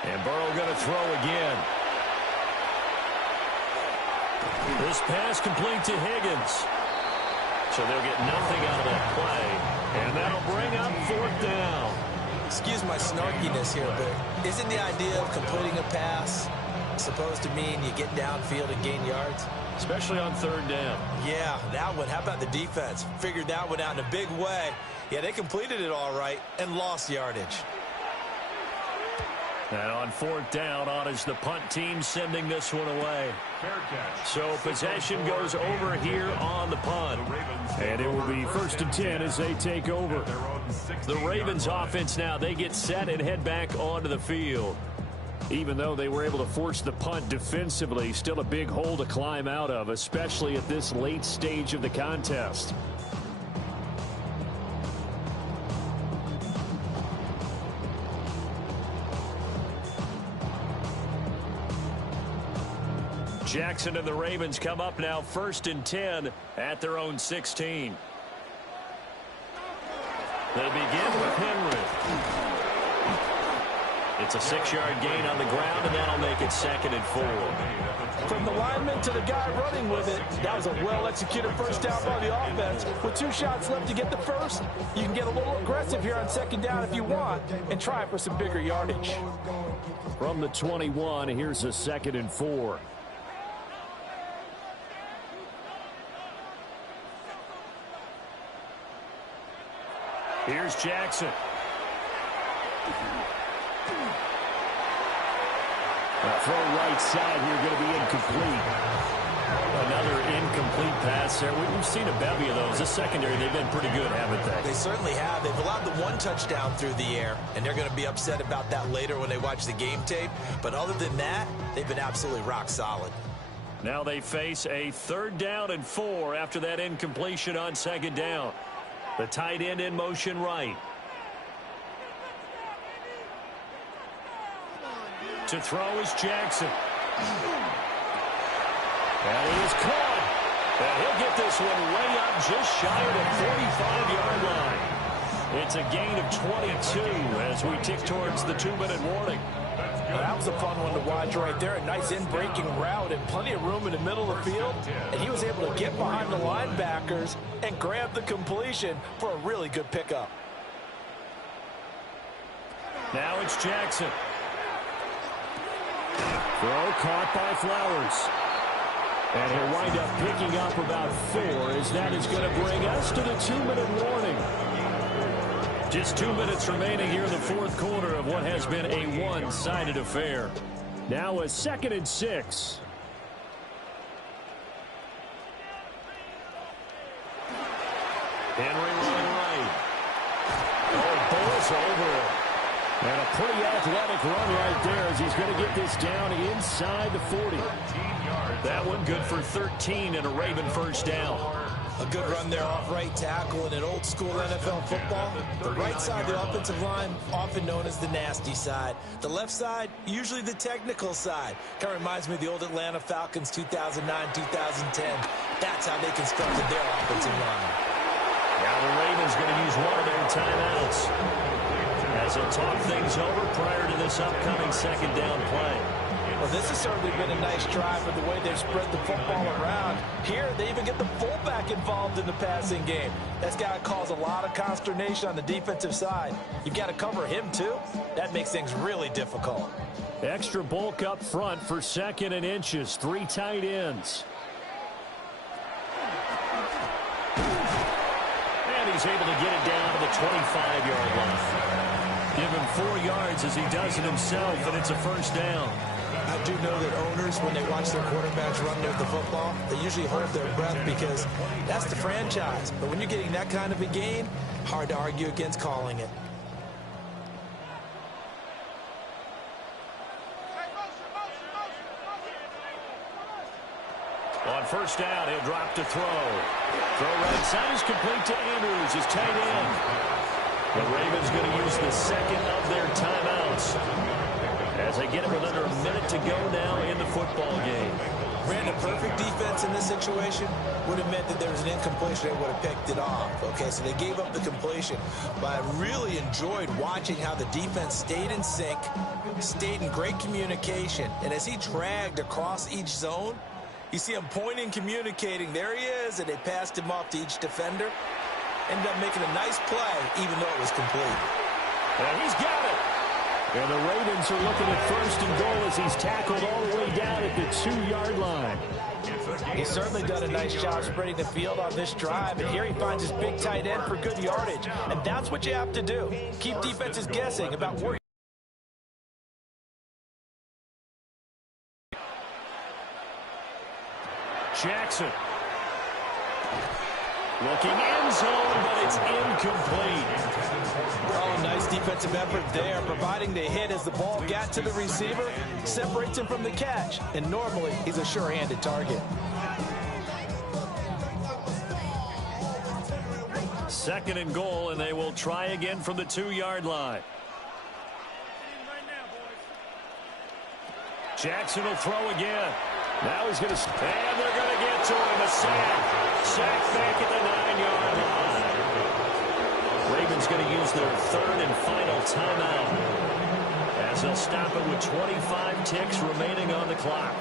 And Burrow going to throw again. This pass complete to Higgins. So they'll get nothing out of that play, and that'll bring up 4th down. Excuse my snarkiness here, but isn't the idea of completing a pass supposed to mean you get downfield and gain yards? Especially on 3rd down. Yeah, that one. How about the defense? Figured that one out in a big way. Yeah, they completed it all right and lost yardage. And on 4th down, on is the punt team sending this one away. So possession goes over here on the punt. And it will be 1st and 10 as they take over. The Ravens offense now, they get set and head back onto the field. Even though they were able to force the punt defensively, still a big hole to climb out of, especially at this late stage of the contest. Jackson and the Ravens come up now 1st and 10 at their own 16. They begin with Henry. It's a 6-yard gain on the ground, and that'll make it 2nd and 4. From the lineman to the guy running with it, that was a well-executed first down by the offense. With 2 shots left to get the first, you can get a little aggressive here on 2nd down if you want and try for some bigger yardage. From the 21, here's a 2nd and 4. Here's Jackson. A throw right side here going to be incomplete. Another incomplete pass there. We've seen a bevy of those. This secondary, they've been pretty good, haven't they? They certainly have. They've allowed the 1 touchdown through the air, and they're going to be upset about that later when they watch the game tape. But other than that, they've been absolutely rock solid. Now they face a 3rd down and 4 after that incompletion on 2nd down. The tight end in motion right. To throw is Jackson. And he is caught. And he'll get this one way up just shy of the 45-yard line. It's a gain of 22 as we tick towards the 2-minute warning. Well, that was a fun one to watch right there. A nice in-breaking route and plenty of room in the middle of the field. And he was able to get behind the linebackers and grab the completion for a really good pickup. Now it's Jackson. Throw caught by Flowers. And he'll wind up picking up about 4 as that is going to bring us to the 2-minute warning. Just 2 minutes remaining here in the 4th quarter of what has been a one-sided affair. Now a 2nd and 6. Henry running right. Oh, balls over it. And a pretty athletic run right there as he's going to get this down inside the 40. That one good for 13 and a Raven first down. A good run there off right tackle in an old-school NFL football. The right side of the offensive line, often known as the nasty side. The left side, usually the technical side. Kind of reminds me of the old Atlanta Falcons 2009-2010. That's how they constructed their offensive line. Now the Ravens going to use one of their timeouts as they'll talk things over prior to this upcoming 2nd down play. Well, this has certainly been a nice drive with the way they've spread the football around. Here, they even get the fullback involved in the passing game. That's got to cause a lot of consternation on the defensive side. You've got to cover him, too. That makes things really difficult. Extra bulk up front for 2nd and inches. 3 tight ends. And he's able to get it down to the 25-yard line. Give him 4 yards as he does it himself, and it's a first down. I do know that owners, when they watch their quarterbacks run with the football, they usually hold their breath because that's the franchise. But when you're getting that kind of a gain, hard to argue against calling it. On first down, he'll drop to throw. Throw right side is complete to Andrews, his tight end. The Ravens going to use the 2nd of their timeouts as they get it with under a minute to go now in the football game. Brandon, perfect defense in this situation would have meant that there was an incompletion. They would have picked it off. Okay, so they gave up the completion. But I really enjoyed watching how the defense stayed in sync, stayed in great communication. And as he dragged across each zone, You see him pointing, communicating. There he is, and they passed him off to each defender. Ended up making a nice play, even though it was complete. And he's got it. And the Ravens are looking at 1st and goal as he's tackled all the way down at the 2-yard line. He's certainly done a nice job spreading the field on this drive, and here he finds his big tight end for good yardage. And that's what you have to do. Keep defenses guessing about where. Jackson. Looking end zone, but it's incomplete. Oh, nice defensive effort there, providing the hit as the ball got to the receiver, separates him from the catch, and normally he's a sure-handed target. 2nd and goal, and they will try again from the 2-yard line. Jackson will throw again. Now he's going to, and they're going to get to him. A sack. Sack back at the 9-yard line. Ravens going to use their 3rd and final timeout as they'll stop it with 25 ticks remaining on the clock.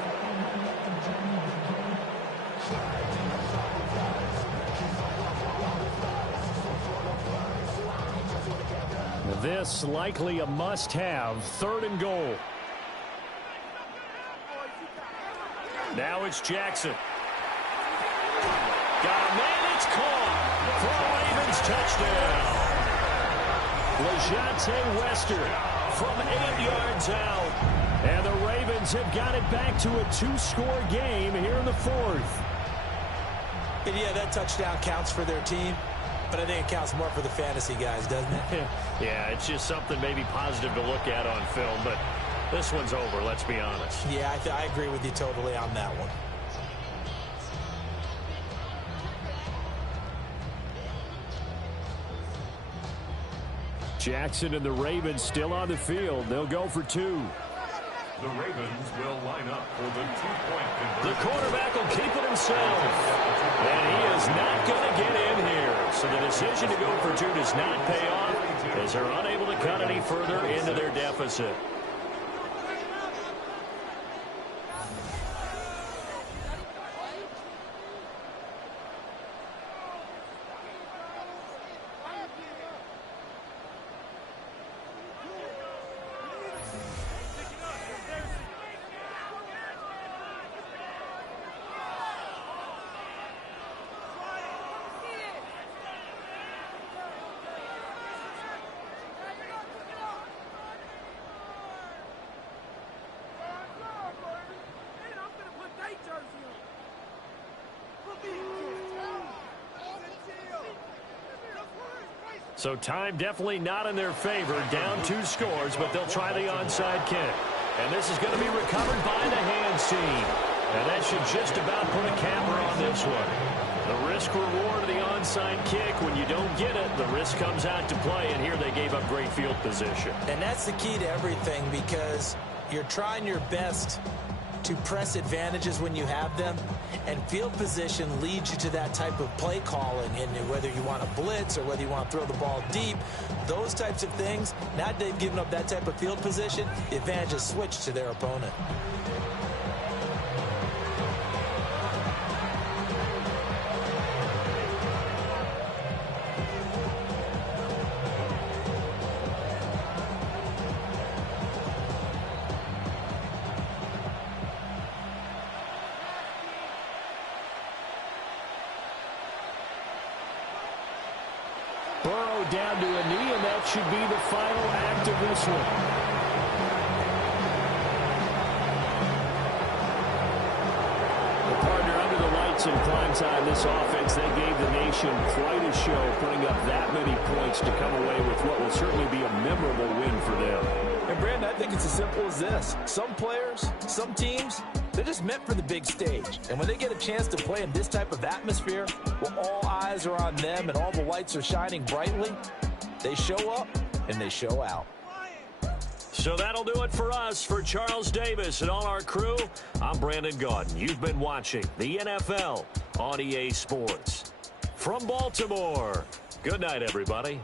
This likely a must-have 3rd and goal. Now it's Jackson. Got a man, it's caught for a Ravens touchdown. LeJante Wester from 8 yards out. And the Ravens have got it back to a 2-score game here in the 4th. And yeah, that touchdown counts for their team, but I think it counts more for the fantasy guys, doesn't it? Yeah, it's just something maybe positive to look at on film, but this one's over, let's be honest. Yeah, I agree with you totally on that one. Jackson and the Ravens still on the field. They'll go for 2. The Ravens will line up for the 2-point conversion. The quarterback will keep it himself. And he is not going to get in here. So the decision to go for 2 does not pay off as they're unable to cut any further into their deficit. So time definitely not in their favor. Down 2 scores, but they'll try the onside kick. And this is going to be recovered by the hands team. And that should just about put a camera on this one. The risk reward of the onside kick, when you don't get it, the risk comes out to play. And here they gave up great field position. And that's the key to everything, because you're trying your best to press advantages when you have them, and field position leads you to that type of play calling, and whether you want to blitz or whether you want to throw the ball deep, those types of things. Now that they've given up that type of field position, the advantage is switched to their opponent. Burrow down to a knee, and that should be the final act of this one. The partner under the lights in prime time, this offense, they gave the nation quite a show, putting up that many points to come away with what will certainly be a memorable win for them. And Brandon, I think it's as simple as this. Some players, some teams, they're just meant for the big stage. And when they get a chance to play in this type of atmosphere, where all eyes are on them and all the lights are shining brightly, they show up and they show out. So that'll do it for us. For Charles Davis and all our crew, I'm Brandon Gaudin. You've been watching the NFL on EA Sports. From Baltimore, good night, everybody.